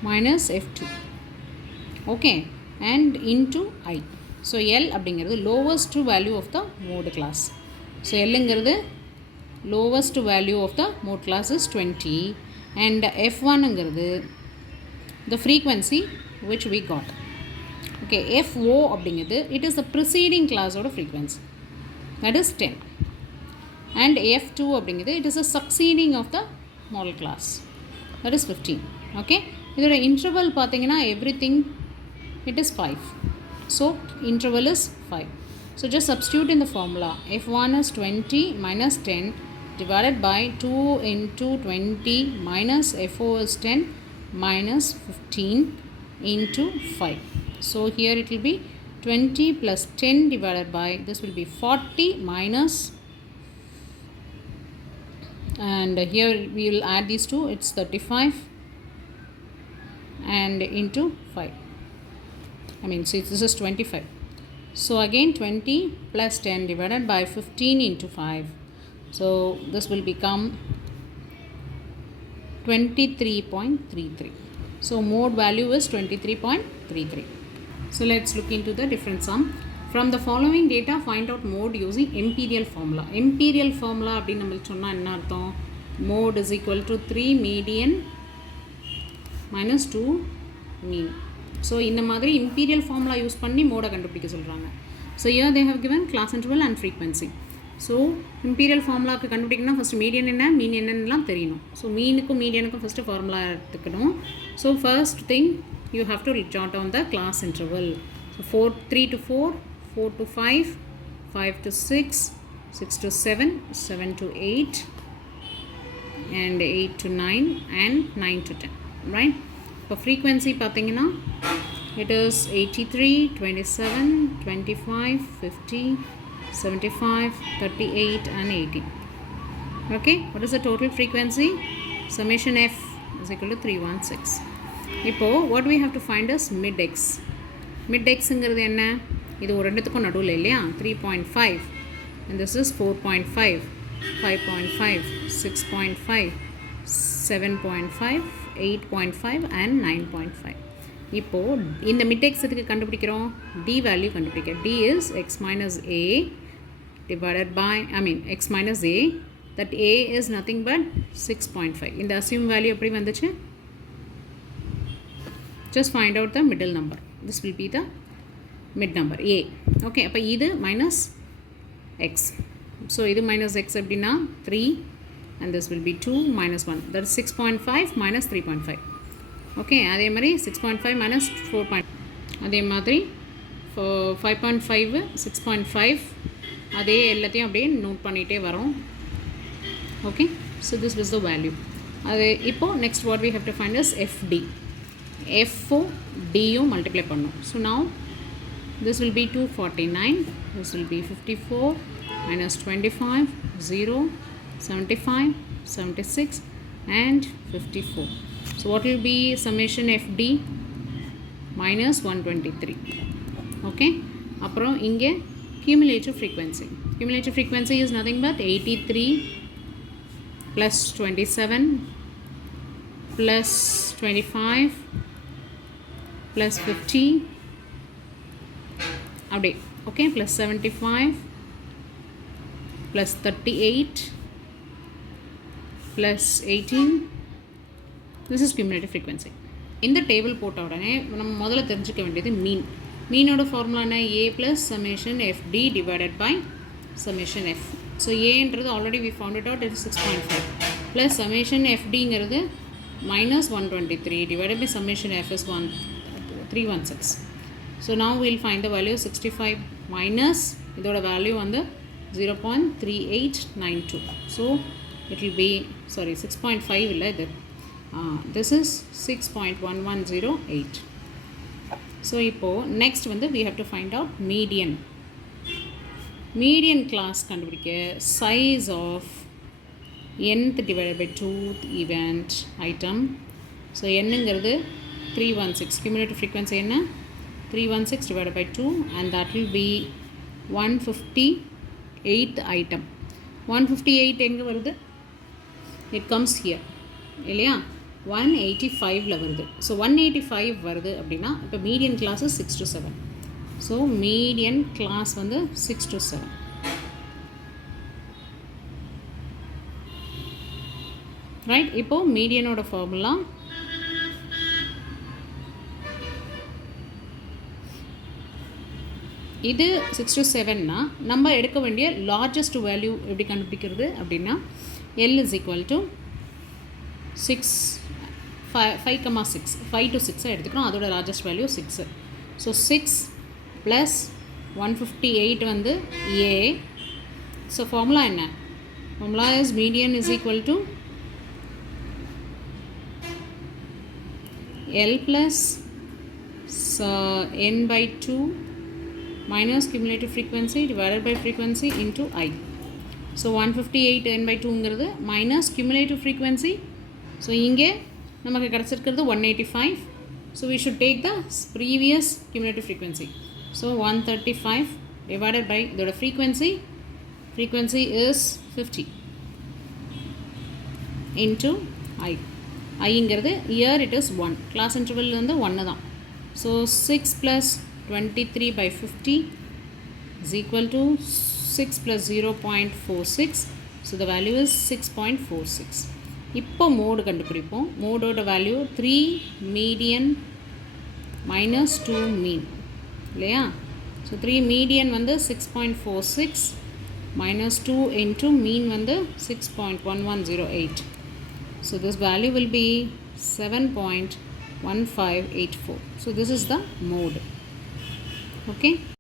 minus f2. Okay, and into I. So L அப்படிங்கிறது lowest value of the mode class. So Lங்கிறது lowest value of the mode class is 20 and f1 ங்கிறது the frequency which we got. Okay, FO அப்படிங்கிறது it is the preceding class ஓட frequency, that is 10, and F2 அப்படிங்கிறது it is a succeeding of the model class, that is 15. Okay, இதோட interval பார்த்தீங்கன்னா everything it is 5. So interval is 5. So just substitute in the formula. F1 is 20 minus 10 divided by 2 into 20 minus F0 is 10 minus 15 into 5. So here it will be 20 plus 10 divided by, this will be 40 minus, and here we will add these two, it's 35 and into 5. I mean, see, this is 25. So again 20 plus 10 divided by 15 into 5. So this will become 23.33. So mode value is 23.33. So let's look into the different sum. From the following data, find out mode using imperial formula. Imperial formula அப்படின்னு நம்ம சொன்னா என்ன அர்த்தம்? Mode is equal to 3 median minus 2 mean. So இந்த மாதிரி imperial formula use பண்ணி மோடை கண்டுபிடிக்க சொல்கிறாங்க. So here they have given class interval and frequency. So imperial formulaக்கு கண்டுபிடிக்கணும்னா ஃபஸ்ட் மீடியன் என்ன மீன் என்னென்னலாம் தெரியணும். ஸோ மீனுக்கும் மீடியனுக்கும் ஃபஸ்ட்டு ஃபார்முலா எடுத்துக்கணும். So first thing you have to jot down the class interval. So 3 to 4, 4 to 5, 5 to 6, 6 to 7, 7 to 8, and 8 to 9, and 9 to 10, right? For frequency பார்த்தீங்கன்னா it is 83, 27, 25, 50, 75, 38, and 80. Okay, what is the total frequency? Summation F is equal to 316. இப்போ what we have to find is mid x. Mid xங்கிறது என்ன? இது ஒரு ரெண்டுத்துக்கும் நடுவில் இல்லையா? 3.5 and this is 4.5, 5.5, 6.5, 7.5, 8.5 and 9.5. இப்போ இந்த mid x எதுக்கு கண்டுபிடிக்கிறோம்? D value கண்டுபிடிக்க. D is x minus a divided by, x minus a, that a is nothing but 6.5. இந்த assume value எப்படி வந்துச்சு? Just find out the middle number. This will be the mid number a. Okay, அப்போ இது minus x. So இது minus x எப்படின்னா 3 and this will be 2 minus 1. That is 6.5 minus 3.5. Okay, அதே மாதிரி 6.5 minus 4. அதே மாதிரி 5.5 6.5 அதே எல்லாத்தையும் அப்படியே நோட் பண்ணிகிட்டே வரோம். Okay, so this was the value. அது இப்போ next what we have to find is FD. F D multiply பண்ணோம். So now this will be 249, this will be 54 minus 25, 0, 75, 76 and 54. So what will be summation FD? Minus 123. Okay, அப்புறம் இங்கே cumulative frequency. Cumulative frequency is nothing but 83 plus 27 plus 25 plus 50 அப்படியே. Okay, plus 75 plus 38 plus 18. This is cumulative frequency. இந்த table போட்ட உடனே நம்ம முதல்ல தெரிஞ்சுக்க வேண்டியது மீன். மீனோட ஃபார்முலா என்ன? a plus summation fd divided by summation f. So ஏன்றது already we found it out, it is 6.5 plus summation fdங்கிறது minus 123 divided by summation f is 316. So now we will find the value 65 minus இதோட value வந்து 0.3892. So it will be, sorry, 6.5 இல்லை இது, this is 6.1108. So இப்போ next வந்து we have to find out median. Median class கண்டுபிடிக்க size of nth divided by 2th event item. So nங்கிறது 316. Cumulative frequency என்ன? 316 divided by 2 and that will be 158th item. 158 எங்கே வருது? It comes here இல்லையா? 185ல வருது. So 185 வருது அப்படின்னா இப்போ median class 6 to 7. So median class வந்து 6 to 7. ரைட், இப்போது மீடியனோட ஃபார்முலா இது 6 to 7னா நம்ம எடுக்க வேண்டிய லார்ஜஸ்ட் வேல்யூ எப்படி கண்டுபிடிக்கிறது அப்படின்னா L is equal to 5, 5 to 6 எடுத்துக்கிறோம். அதோட லார்ஜஸ்ட் வேல்யூ 6. ஸோ 6 ப்ளஸ் 158 வந்து A. ஸோ ஃபார்முலா என்ன? Formula is median is equal to L plus n by 2 minus cumulative frequency divided by frequency into I. So 158 n by 2ங்கிறது minus cumulative frequency. So இங்கே நமக்கு கிடச்சிருக்கிறது 185. So we should take the previous cumulative frequency. So 135 divided by இதோட frequency is 50 into I. ஐங்கிறது here it is 1. class interval வந்து 1 தான். So 6 plus 23 by 50 is equal to 6 plus 0.46. So the value is 6.46. இப்போ mode கண்டுபிடிப்போம். மோடோட value 3 median minus 2 மீன் இல்லையா? So 3 median வந்து 6.46 minus 2 into மீன் வந்து 6.1108. So this value will be 7.1584. So this is the mode. Okay.